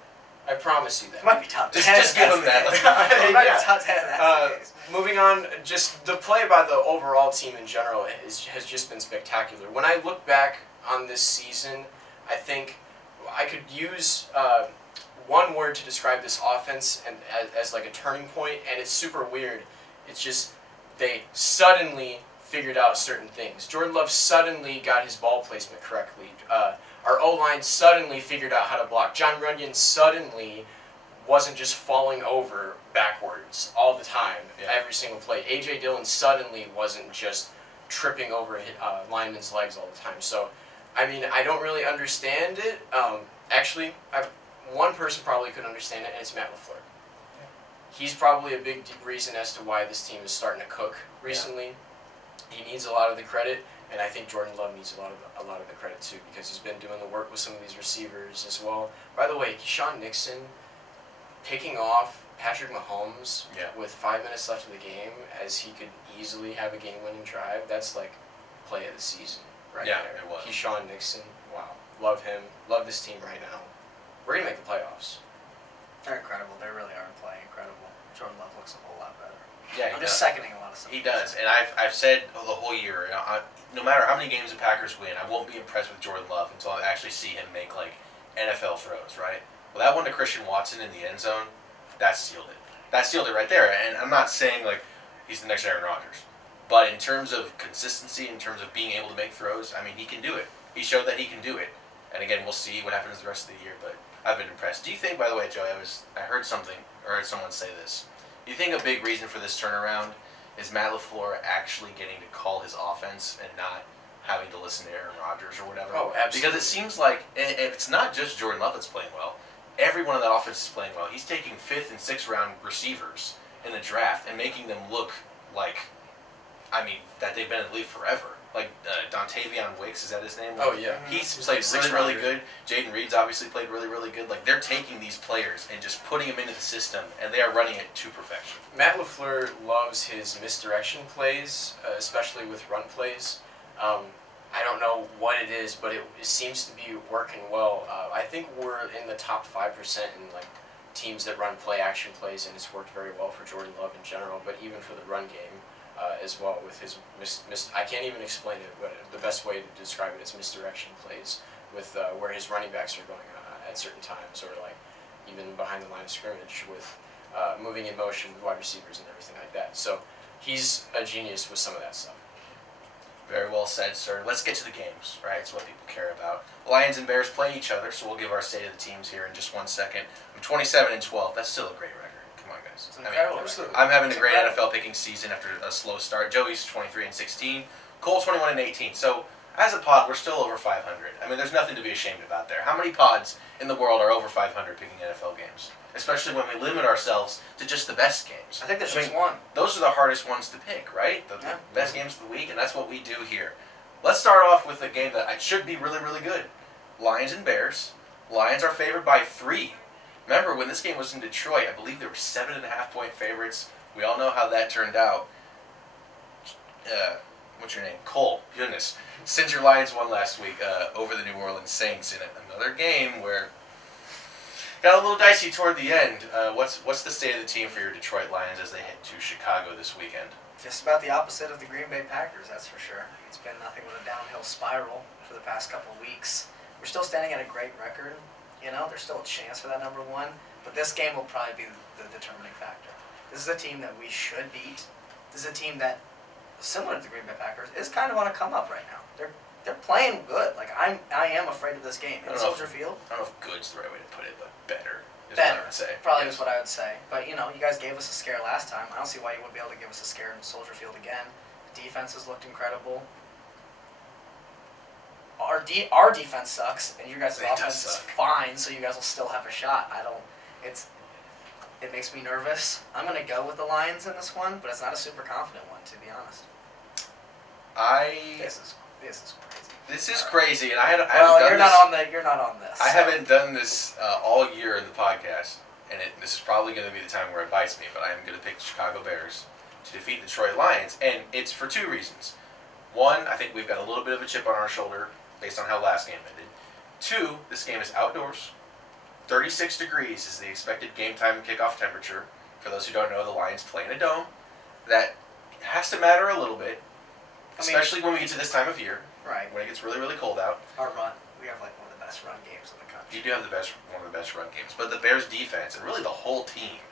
I promise you that. He might be top 10. Just give him that. He might be top 10. That's moving on, just the play by the overall team in general has just been spectacular. When I look back on this season, I think I could use one word to describe this offense and as like a turning point, and it's super weird. It's just they suddenly figured out certain things. Jordan Love suddenly got his ball placement correctly. Our O-line suddenly figured out how to block. John Runyon suddenly wasn't just falling over backwards all the time, every single play. A.J. Dillon suddenly wasn't just tripping over linemen's legs all the time. So, I mean, I don't really understand it. Actually, one person probably could understand it, and it's Matt LaFleur. He's probably a big reason as to why this team is starting to cook recently. He needs a lot of the credit. And I think Jordan Love needs a lot of the credit too, because he's been doing the work with some of these receivers as well. By the way, Keyshawn Nixon picking off Patrick Mahomes with 5 minutes left of the game, as he could easily have a game-winning drive. That's like play of the season right there. It was. Keyshawn Nixon, wow, love him, love this team right now. We're gonna make the playoffs. They're incredible. They really are playing incredible. Jordan Love looks a whole lot better. Yeah, I'm just seconding a lot of stuff. He does, and I've said the whole year, no matter how many games the Packers win, I won't be impressed with Jordan Love until I actually see him make like NFL throws, right? Well, that one to Christian Watson in the end zone, that sealed it. That sealed it right there. And I'm not saying like he's the next Aaron Rodgers, but in terms of consistency, in terms of being able to make throws, I mean, he can do it. He showed that he can do it. And again, we'll see what happens the rest of the year, but I've been impressed. Do you think, by the way, Joey, I heard something, or heard someone say this. Do you think a big reason for this turnaround is Matt LaFleur actually getting to call his offense and not having to listen to Aaron Rodgers or whatever? Oh, absolutely. Because it seems like, and it's not just Jordan Love that's playing well. Everyone in that offense is playing well. He's taking 5th and 6th round receivers in the draft and making them look like, I mean, that they've been in the league forever. Like Dontavion Wicks, is that his name? Oh, yeah. He's played really good. Jaden Reed's obviously played really good. Like, they're taking these players and just putting them into the system, and they are running it to perfection. Matt LaFleur loves his misdirection plays, especially with run plays. I don't know what it is, but it seems to be working well. I think we're in the top 5% in like teams that run play-action plays, and it's worked very well for Jordan Love in general, but even for the run game. As well with his I can't even explain it, but the best way to describe it is misdirection plays with where his running backs are going at certain times, or like even behind the line of scrimmage with moving in motion with wide receivers and everything like that. So he's a genius with some of that stuff. Very well said, sir. Let's get to the games, right? It's what people care about. Lions and Bears play each other, so we'll give our state of the teams here in just 1 second. I'm 27-12. That's still a great record. Come on, guys. I'm having a great NFL picking season after a slow start. Joey's 23-16. Cole 21-18. So as a pod, we're still over 500. I mean, there's nothing to be ashamed about there. How many pods in the world are over 500 picking NFL games? Especially when we limit ourselves to just the best games. I think there's just one. Those are the hardest ones to pick, right? The best games of the week, and that's what we do here. Let's start off with a game that should be really good. Lions and Bears. Lions are favored by 3. remember when this game was in Detroit, I believe there were 7.5-point favorites. We all know how that turned out. What's your name? Cole. Goodness. Since your Lions won last week over the New Orleans Saints in another game where got a little dicey toward the end. What's the state of the team for your Detroit Lions as they head to Chicago this weekend? Just about the opposite of the Green Bay Packers, that's for sure. It's been nothing but a downhill spiral for the past couple of weeks. We're still standing at a great record. There's still a chance for that number one, but this game will probably be the determining factor. This is a team that we should beat. This is a team that, similar to the Green Bay Packers, is kind of on a come up right now. They're playing good. Like I am afraid of this game. In Soldier Field. I don't know if good's the right way to put it, but better. Better, what I would say. Probably is what I would say. But you guys gave us a scare last time. I don't see why you wouldn't be able to give us a scare in Soldier Field again. The defense has looked incredible. Our defense sucks, and your guys' offense is fine, so you guys will still have a shot. It makes me nervous. I'm gonna go with the Lions in this one, but it's not a super confident one, to be honest. This is crazy. This is crazy, and I haven't you're done You're not on this. I haven't done this all year in the podcast, and this is probably going to be the time where it bites me. But I am going to pick the Chicago Bears to defeat the Detroit Lions, and it's for two reasons. One, I think we've got a little bit of a chip on our shoulder based on how last game ended. Two, this game is outdoors. 36 degrees is the expected game time kickoff temperature. For those who don't know, the Lions play in a dome. That has to matter a little bit, especially when we get to this time of year. Right. When it gets really, really cold out. Our run. We have like one of the best run games in the country. You do have one of the best run games. But the Bears defense, and really the whole team,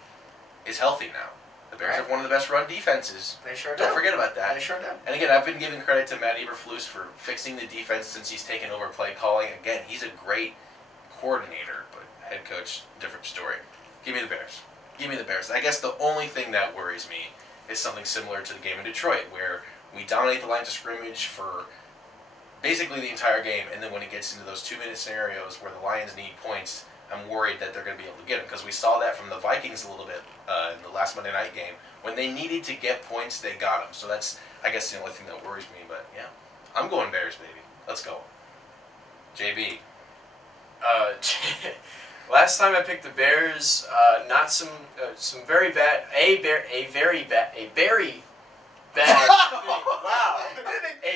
is healthy now. The Bears have one of the best run defenses. They sure do. Don't forget about that. They sure do. And again, I've been giving credit to Matt Eberflus for fixing the defense since he's taken over play calling. Again, he's a great coordinator, but head coach, different story. Give me the Bears. Give me the Bears. I guess the only thing that worries me is something similar to the game in Detroit, where we dominate the lines of scrimmage for basically the entire game, and then when it gets into those 2-minute scenarios where the Lions need points, I'm worried that they're going to be able to get them, because we saw that from the Vikings a little bit in the last Monday night game. When they needed to get points, they got them. So that's, I guess, the only thing that worries me. But yeah, I'm going Bears, baby. Let's go. JB. Last time I picked the Bears, not some very bad, a very bad. Wow.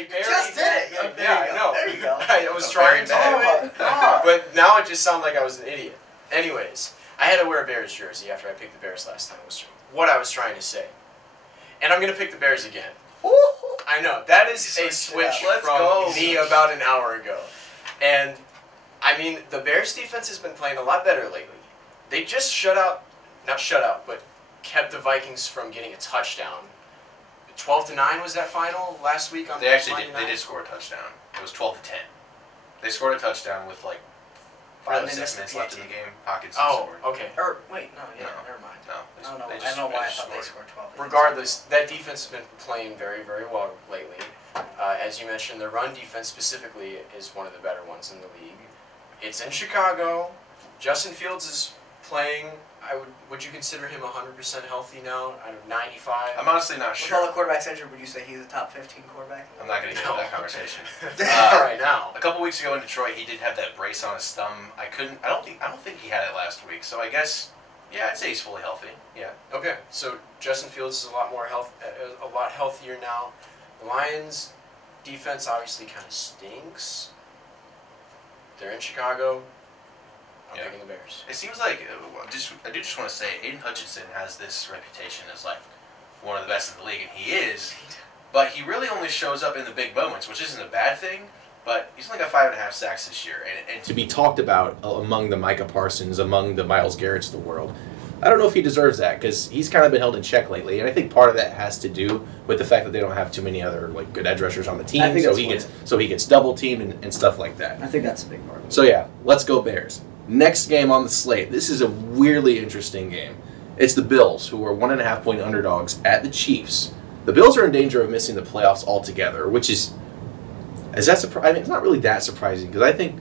Just did it. Yeah, I know. There you go. I was trying to do it, but now it just sounded like I was an idiot. Anyways, I had to wear a Bears jersey after I picked the Bears last time. Was what I was trying to say. And I'm going to pick the Bears again. I know. That is a switch from me about an hour ago. And, I mean, the Bears defense has been playing a lot better lately. They just not shut out, but kept the Vikings from getting a touchdown. 12-9 was that final last week on They actually did. Monday night? They did score a touchdown. It was 12-10. They scored a touchdown with like 5 or 6 minutes left in the game. Hawkins scored. Okay. Or wait, no, never mind. No, I don't know why I thought they scored 12. Regardless, that defense has been playing very, very well lately. As you mentioned, the run defense specifically is one of the better ones in the league. It's in Chicago. Justin Fields is playing. Would you consider him 100% healthy now? Out of 95. I'm honestly not sure. With all the quarterbacks injured, would you say he's a top 15 quarterback? I'm not going to get into that conversation. Right now. A couple weeks ago in Detroit, he did have that brace on his thumb. I don't think he had it last week. So I guess, yeah, I'd say he's fully healthy. Yeah. Okay. So Justin Fields is a lot healthier now. The Lions' defense obviously kind of stinks. They're in Chicago. I'm picking the Bears. It seems like I do just want to say Aiden Hutchinson has this reputation as like one of the best in the league, and he is. But he really only shows up in the big moments, which isn't a bad thing. But he's only got 5.5 sacks this year, and to be talked about among the Micah Parsons, among the Myles Garretts of the world, I don't know if he deserves that, because he's kind of been held in check lately, and I think part of that has to do with the fact that they don't have too many other like good edge rushers on the team, so he gets double teamed and stuff like that. I think that's a big part of it. So yeah, let's go Bears. Next game on the slate. This is a weirdly interesting game. It's the Bills, who are 1.5-point underdogs at the Chiefs. The Bills are in danger of missing the playoffs altogether, which is that surprising? I mean, it's not really that surprising, because I think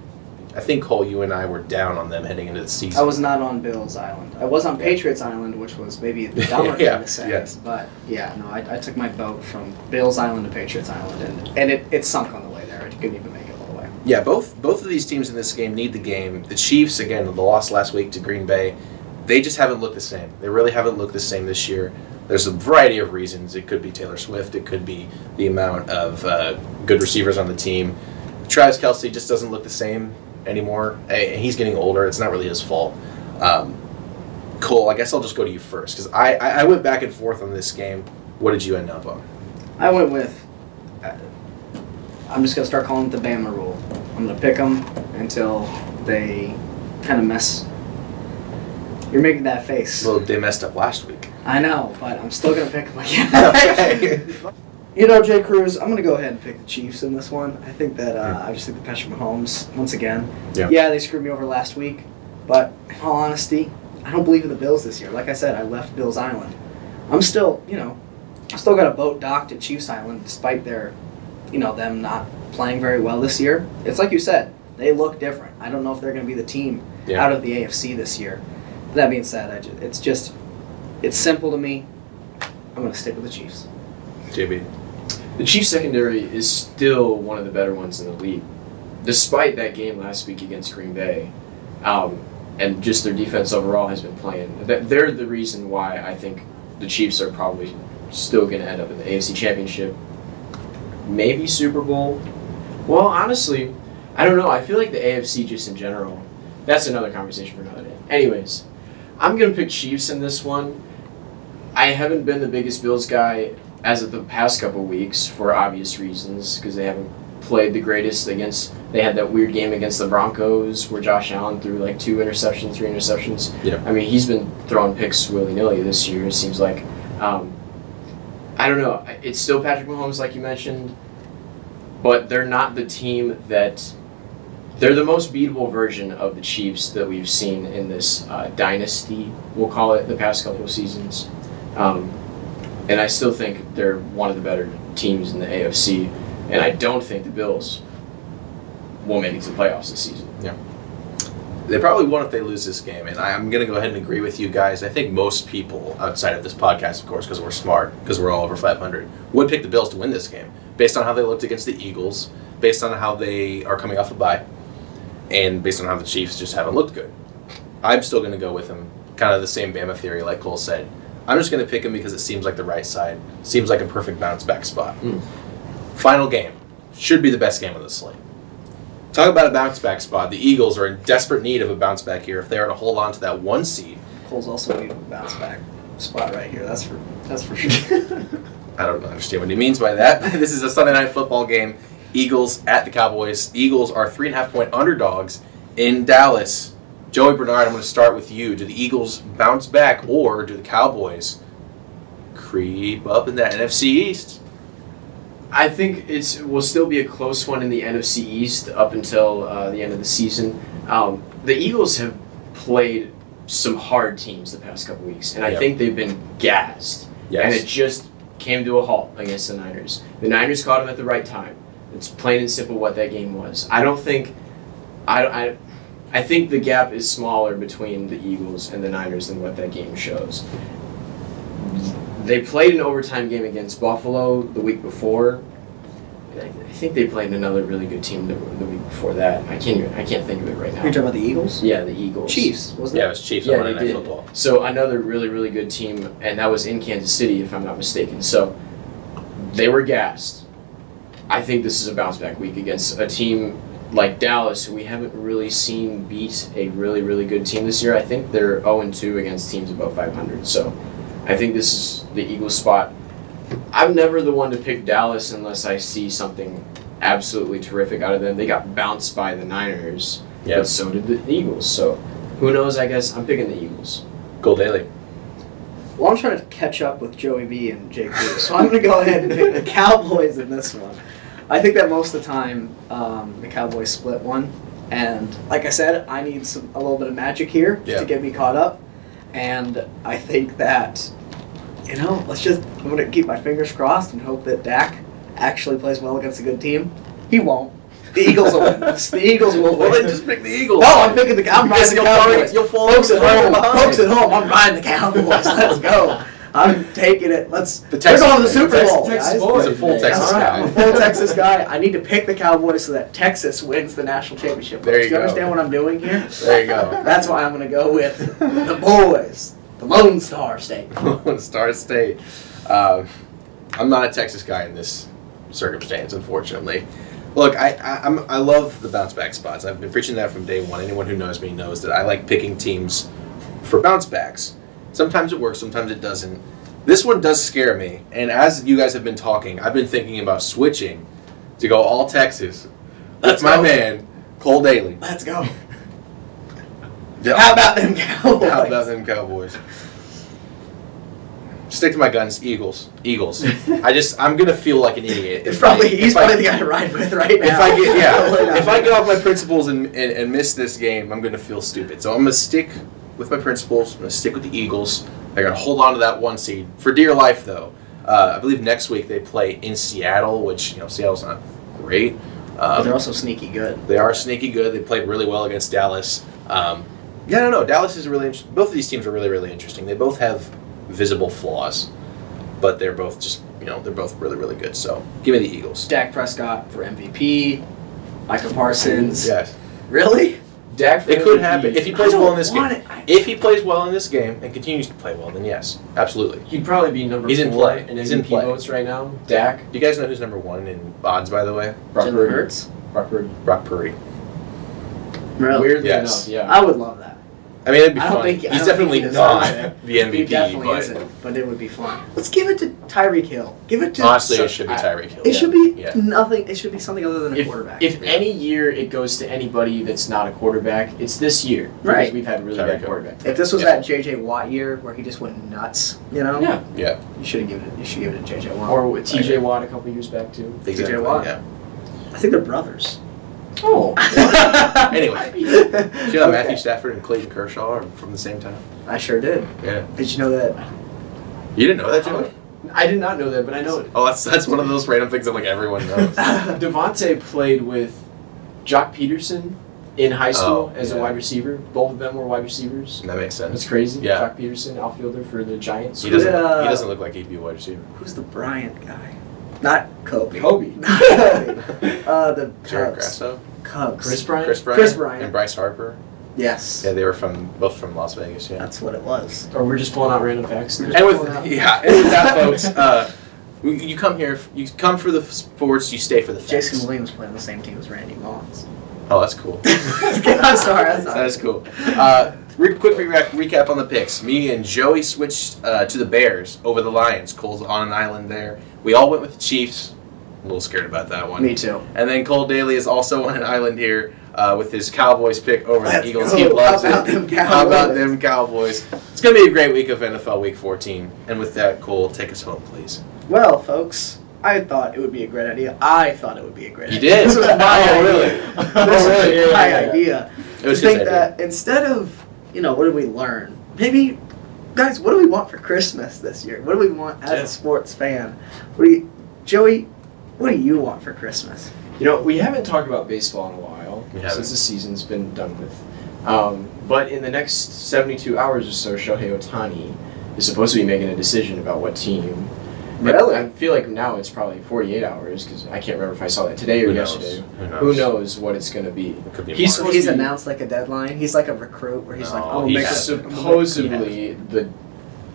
Cole, you and I were down on them heading into the season. I was not on Bills Island. I was on Patriots Island, which was maybe the dumber thing to say. Yes. But yeah, no, I took my boat from Bills Island to Patriots Island, and it sunk on the way there. It couldn't even make it all the way. Yeah, both of these teams in this game need the game. The Chiefs, again, the loss last week to Green Bay, they just haven't looked the same. They really haven't looked the same this year. There's a variety of reasons. It could be Taylor Swift. It could be the amount of good receivers on the team. Travis Kelce just doesn't look the same anymore. He's getting older. It's not really his fault. Cole, I guess I'll just go to you first because I went back and forth on this game. What did you end up on? I went with, I'm just going to start calling it the Bama rule. I'm going to pick them until they kind of mess. You're making that face. Well, they messed up last week. I know, but I'm still going to pick them again. Okay. You know, Jay Cruz, I'm going to go ahead and pick the Chiefs in this one. I think that, I just think the Patrick Mahomes, once again, yeah, they screwed me over last week, but in all honesty, I don't believe in the Bills this year. Like I said, I left Bills Island. I'm still, I still got a boat docked at Chiefs Island despite their, them not playing very well this year. It's like you said, they look different. I don't know if they're going to be the team out of the AFC this year. That being said, it's simple to me. I'm going to stick with the Chiefs. JB. The Chiefs secondary is still one of the better ones in the league, despite that game last week against Green Bay, and just their defense overall has been playing. They're the reason why I think the Chiefs are probably still going to end up in the AFC Championship, maybe Super Bowl. Well, honestly, I don't know. I feel like the AFC just in general, that's another conversation for another day. Anyways, I'm going to pick Chiefs in this one. I haven't been the biggest Bills guy as of the past couple weeks for obvious reasons because they haven't played the greatest against. They had that weird game against the Broncos where Josh Allen threw like 3 interceptions. Yeah. I mean, he's been throwing picks willy-nilly this year, it seems like. I don't know. It's still Patrick Mahomes, like you mentioned, but they're not the team that... They're the most beatable version of the Chiefs that we've seen in this dynasty, we'll call it, the past couple of seasons. And I still think they're one of the better teams in the AFC, and I don't think the Bills will make it to the playoffs this season. Yeah. They probably won't if they lose this game, and I'm going to go ahead and agree with you guys. I think most people, outside of this podcast, of course, because we're smart, because we're all over 500, would pick the Bills to win this game, based on how they looked against the Eagles, based on how they are coming off a bye, and based on how the Chiefs just haven't looked good. I'm still going to go with them, kind of the same Bama theory, like Cole said. I'm just going to pick them because it seems like the right side, seems like a perfect bounce-back spot. Final game. Should be the best game of the slate. Talk about a bounce-back spot. The Eagles are in desperate need of a bounce-back here if they are to hold on to that 1 seed. Cole's also need a bounce-back spot right here. That's for sure. I don't understand what he means by that. This is a Sunday Night Football game. Eagles at the Cowboys. Eagles are 3.5-point underdogs in Dallas. Joey Bernard, I'm going to start with you. Do the Eagles bounce back, or do the Cowboys creep up in that NFC East? I think it will still be a close one in the NFC East up until the end of the season. The Eagles have played some hard teams the past couple weeks, and I think they've been gassed. Yes. And it just came to a halt against the Niners. The Niners caught them at the right time. It's plain and simple what that game was. I think the gap is smaller between the Eagles and the Niners than what that game shows. They played an overtime game against Buffalo the week before. I think they played another really good team the week before that. I can't think of it right now. You're talking about the Eagles? Yeah, the Eagles. Chiefs, wasn't it? Yeah, it was Chiefs Yeah, on Monday they Night did. Football. So another really, really good team, and that was in Kansas City, if I'm not mistaken. So they were gassed. I think this is a bounce-back week against a team like Dallas, who we haven't really seen beat a really, really good team this year. I think they're 0-2 against teams above 500. So I think this is the Eagles spot. I'm never the one to pick Dallas unless I see something absolutely terrific out of them. They got bounced by the Niners, but so did the Eagles. So who knows? I guess I'm picking the Eagles. Gold Daily. Well, I'm trying to catch up with Joey B and Jake Cruz, so I'm going to go ahead and pick the Cowboys in this one. I think that most of the time the Cowboys split one, and like I said, I need a little bit of magic here to get me caught up, and I think that, I'm going to keep my fingers crossed and hope that Dak actually plays well against a good team. He won't. The Eagles will win this. The Eagles will win. Well, then just pick the Eagles. No, I'm riding the Cowboys. You'll fall Folks at home, I'm riding the Cowboys. Let's go. I'm taking it. We're Texas going to the guy. Super Bowl, Texas guys. boy. He's a full today. Texas All right, guy. I'm a full Texas guy. I need to pick the Cowboys so that Texas wins the national championship. There you Do go. you understand what I'm doing here? There you go. That's why I'm going to go with the boys, the Lone Star State. Star State. I'm not a Texas guy in this circumstance, unfortunately. Look, I love the bounce back spots. I've been preaching that from day one. Anyone who knows me knows that I like picking teams for bounce backs. Sometimes it works, sometimes it doesn't. This one does scare me, and as you guys have been talking, I've been thinking about switching to go all Texas. That's my man, Cole Daly. Let's go. Yeah. How about them Cowboys? How about them Cowboys? Stick to my guns, Eagles. I'm gonna feel like an idiot. He's probably the guy to ride with right now. If I get off my principles and miss this game, I'm gonna feel stupid. So I'm gonna stick with my principles. I'm gonna stick with the Eagles. They're gonna hold on to that 1 seed for dear life, though. I believe next week they play in Seattle, which Seattle's not great. But they're also sneaky good. They are sneaky good. They played really well against Dallas. I don't know. Dallas is really interesting. Both of these teams are really, really interesting. They both have visible flaws, but they're both they're both really, really good. So give me the Eagles. Dak Prescott for MVP. Micah Parsons. Yes. Really? Dak. It could happen if he plays well in this game. it. If he plays well in this game and continues to play well, then yes, absolutely. He'd probably be number He's 4 in play. in He's in MVP play. votes right now. Dak. Do you guys know who's number 1 in odds, by the way? Brock Jalen Purdy. Hurts? Brock Purdy. Brock Purdy. Really? Weirdly Yes. enough, yeah. I would love that. I mean, it'd be I don't fun. think- I He's don't definitely think he not deserves it. the He MVP, definitely but isn't, but it would be fun. Let's give it to Tyreek Hill. Give it to. honestly, it should be Tyreek Hill. It should be Yeah. nothing. It should be something other than a quarterback. If Yeah. any year it goes to anybody that's not a quarterback, it's this year. Because Right. we've had really Tyreek bad Hill. quarterbacks. If this was Yeah. that JJ Watt year where he just went nuts, Yeah. Yeah, you should give it to JJ Watt. Or with TJ Watt a couple years back too. exactly. Watt. Yeah. I think they're brothers. Oh. Anyway, do you know Matthew Stafford and Clayton Kershaw are from the same town? I sure did. Yeah. Did you know that? You didn't know that, Joey? I did not know that, but I know it. Oh, that's one of those random things that like everyone knows. Devontae played with Jock Peterson in high school as a yeah. wide receiver. Both of them were wide receivers. That makes That's sense. crazy. Yeah. Jock Peterson, outfielder for the Giants. He doesn't. Yeah. He doesn't look like he'd be a wide receiver. Who's the Bryant guy? Not Kobe. Kobe. Not Kobe. The Jared Cubs. Grasso, Cubs. Chris Bryant. Chris Bryant. and Bryce Harper. Yes. Yeah, they were both from Las Vegas. Yeah. That's what it was. Or we're just pulling out random facts. We're And with Pulling out. that, folks, you come here. You come for the sports. You stay for the facts. Jason Williams played on the same team as Randy Moss. Oh, that's cool. I'm sorry. That is cool. Quick recap on the picks. Me and Joey switched to the Bears over the Lions. Cole's on an island there. We all went with the Chiefs. A little scared about that one. Me too. And then Cole Daly is also on an island here with his Cowboys pick over Let's the Eagles. go. He loves How about it. them How about Cowboys? them Cowboys? It's going to be a great week of NFL Week 14. And with that, Cole, take us home, please. Well, folks, I thought it would be a great idea. I thought it would be a great You idea. did? This was my Oh, idea. really? This Oh, was really? Yeah, my yeah, yeah. idea. It was I his think idea. that instead of, what did we learn? Maybe, guys, what do we want for Christmas this year? What do we want as Yeah. a sports fan? Joey, what do you want for Christmas? We haven't talked about baseball in a while We haven't. since the season's been done with. But in the next 72 hours or so, Shohei Ohtani is supposed to be making a decision about what team. Really? I feel like now it's probably 48 hours because I can't remember if I saw that today or Who knows? yesterday. Who Who knows what it's going to be? It could be He's March. supposed He's to be- announced like a deadline. He's like a recruit where he's like, No, I'm gonna he make a has- Supposedly,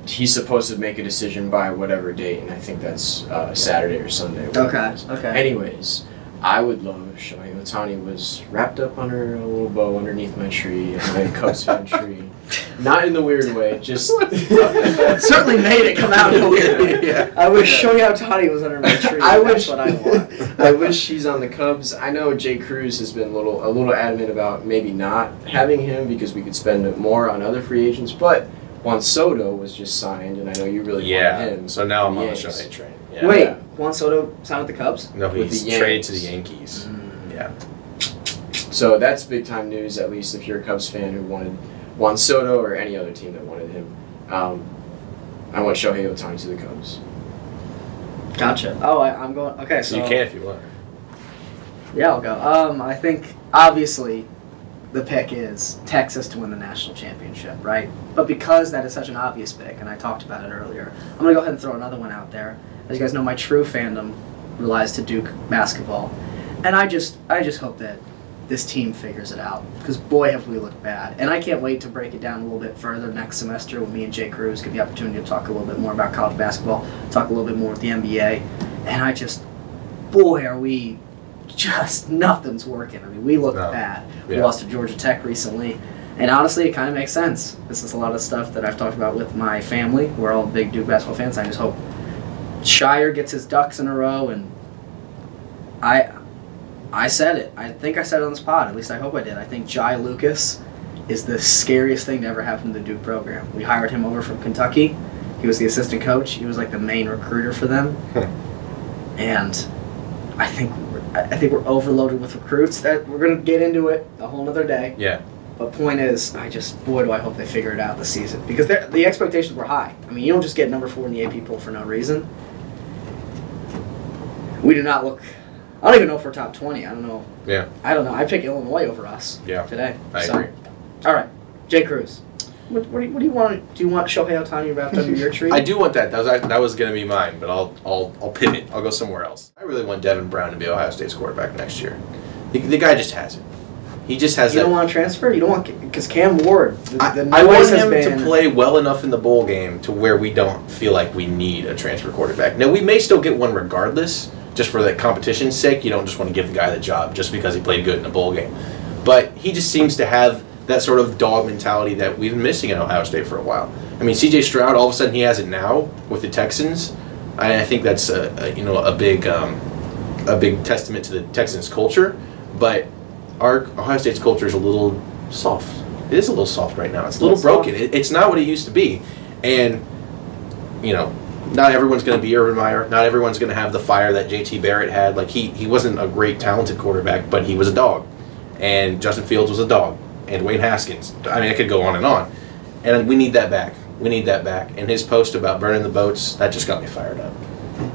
he's supposed to make a decision by whatever date, and I think that's Saturday or Sunday. Okay. Okay. Anyways, I would love if Shohei Ohtani was wrapped up under a little bow underneath my tree, my Cubs fan tree. Not in the weird way, just Certainly made it come out in a weird way. Yeah. I wish Shohei Ohtani was under my tree. I That's wish what I want. I wish he's on the Cubs. I know Jay Cruz has been a little adamant about maybe not having him because we could spend more on other free agents, but Juan Soto was just signed, and I know you really Yeah. wanted him. So now I'm on the Yanks. Shohei train. Yeah. Wait, Yeah. Juan Soto signed with the Cubs? No, with he's the traded to the Yanks. Yankees. Mm. Yeah. So that's big time news, at least if you're a Cubs fan who wanted Juan Soto or any other team that wanted him. I want Shohei Ohtani to the Cubs. Gotcha. Oh, I'm going. Okay, so You can if you want. yeah, I'll go. I think obviously the pick is Texas to win the national championship, right? But because that is such an obvious pick, and I talked about it earlier, I'm going to go ahead and throw another one out there. As you guys know, my true fandom relies to Duke basketball. And I just hope that this team figures it out, because boy have we looked bad. And I can't wait to break it down a little bit further next semester when me and Jay Cruz get the opportunity to talk a little bit more about college basketball, talk a little bit more with the NBA. And boy, are we just, nothing's working. I mean, we look bad. We lost to Georgia Tech recently. And honestly, it kind of makes sense. This is a lot of stuff that I've talked about with my family. We're all big Duke basketball fans. I just hope Shire gets his ducks in a row. And I said it. I think I said it on this pod. At least I hope I did. I think Jai Lucas is the scariest thing to ever happen to the Duke program. We hired him over from Kentucky. He was the assistant coach. He was like the main recruiter for them. And I think we're overloaded with recruits. That we're going to get into it a whole nother day. Yeah. But point is, boy, do I hope they figure it out this season. Because the expectations were high. I mean, you don't just get number 4 in the AP poll for no reason. We do not look... I don't even know if we're top 20. I don't know. Yeah. I don't know. I picked Illinois over us today. I agree. All right. Jay Cruz. What do you want? Do you want Shohei Ohtani wrapped under your tree? I do want that. That was going to be mine, but I'll pivot. I'll go somewhere else. I really want Devin Brown to be Ohio State's quarterback next year. The guy just has it. He just has You that. don't want to transfer? You don't want... Because Cam Ward... I want him to play well enough in the bowl game to where we don't feel like we need a transfer quarterback. Now, we may still get one regardless, just for the competition's sake. You don't just want to give the guy the job just because he played good in a bowl game. But he just seems to have that sort of dog mentality that we've been missing in Ohio State for a while. I mean, C.J. Stroud, all of a sudden he has it now with the Texans. I think that's a big testament to the Texans' culture. But our Ohio State's culture is a little soft. It is a little soft right now. It's a little broken. It's not what it used to be. And, not everyone's going to be Urban Meyer. Not everyone's going to have the fire that J.T. Barrett had. Like, he wasn't a great, talented quarterback, but he was a dog. And Justin Fields was a dog. And Dwayne Haskins. I mean, I could go on. And we need that back. We need that back. And his post about burning the boats, that just got me fired up.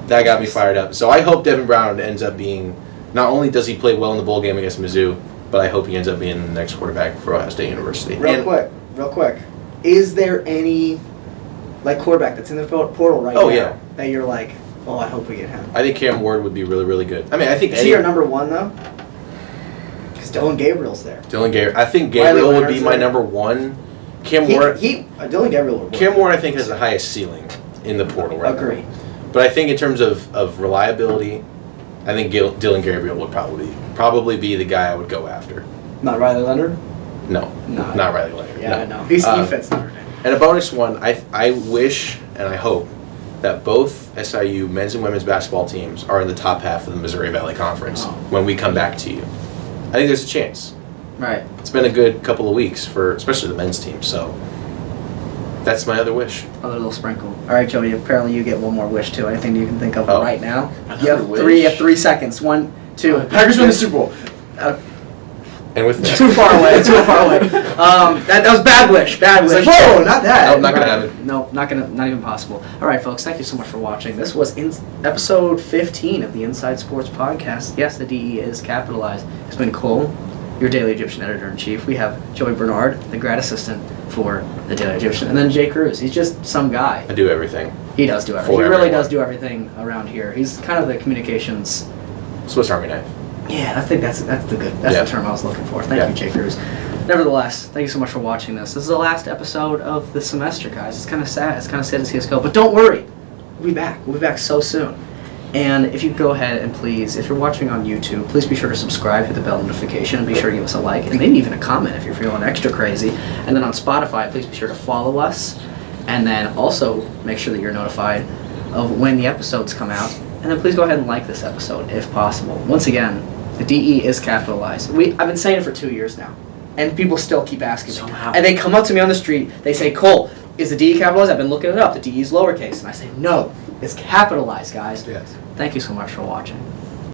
That got me fired up. So I hope Devin Brown ends up being, not only does he play well in the bowl game against Mizzou, but I hope he ends up being the next quarterback for Ohio State University. Real quick. Is there any quarterback that's in the portal right now that you're like, oh, I hope we get him? I think Cam Ward would be really, really good. I mean, I think... Is he your number 1, though? Because Dylan Gabriel's there. I think Gabriel would be my number 1. Cam Ward... Dylan Gabriel would Cam Ward, I think, has the highest ceiling in the portal right Agree. now. But I think in terms of reliability, I think Dylan Gabriel would probably be the guy I would go after. Not Riley Leonard? No. Not Riley Leonard. Yeah, no. I know. He fits Notre Dame. And a bonus one, I wish and I hope that both SIU men's and women's basketball teams are in the top half of the Missouri Valley Conference when we come back to you. I think there's a chance. Right. It's been a good couple of weeks for especially the men's team, so that's my other wish. Other little sprinkle. All right, Jody, apparently you get one more wish, too. Anything you can think of right now? You have 3 seconds. 1, 2. Packers win the Super Bowl. And with that. Too far away. That was bad wish. Bad wish. Whoa, not that. Nope, not gonna happen. No, not even possible. All right, folks, thank you so much for watching. This was episode 15 of the Inside Sports Podcast. Yes, the DE is capitalized. It's been Cole, your Daily Egyptian editor-in-chief. We have Joey Bernard, the grad assistant for the Daily Egyptian, and then Jay Cruz. He's just some guy. I do everything. He does do everything. He really does do everything around here. He's kind of the communications Swiss Army knife. Yeah, I think that's the term I was looking for. Thank you, Jay Cruz. Nevertheless, thank you so much for watching this. This is the last episode of the semester, guys. It's kind of sad. It's kind of sad to see us go. But don't worry. We'll be back. We'll be back so soon. And if you go ahead and please, if you're watching on YouTube, please be sure to subscribe, hit the bell notification, and be sure to give us a like, and maybe even a comment if you're feeling extra crazy. And then on Spotify, please be sure to follow us. And then also make sure that you're notified of when the episodes come out. And then please go ahead and like this episode if possible. Once again, the DE is capitalized. I've been saying it for 2 years now, and people still keep asking me. And they come up to me on the street, they say, Cole, is the DE capitalized? I've been looking it up. The DE is lowercase. And I say, no, it's capitalized, guys. Yes. Thank you so much for watching.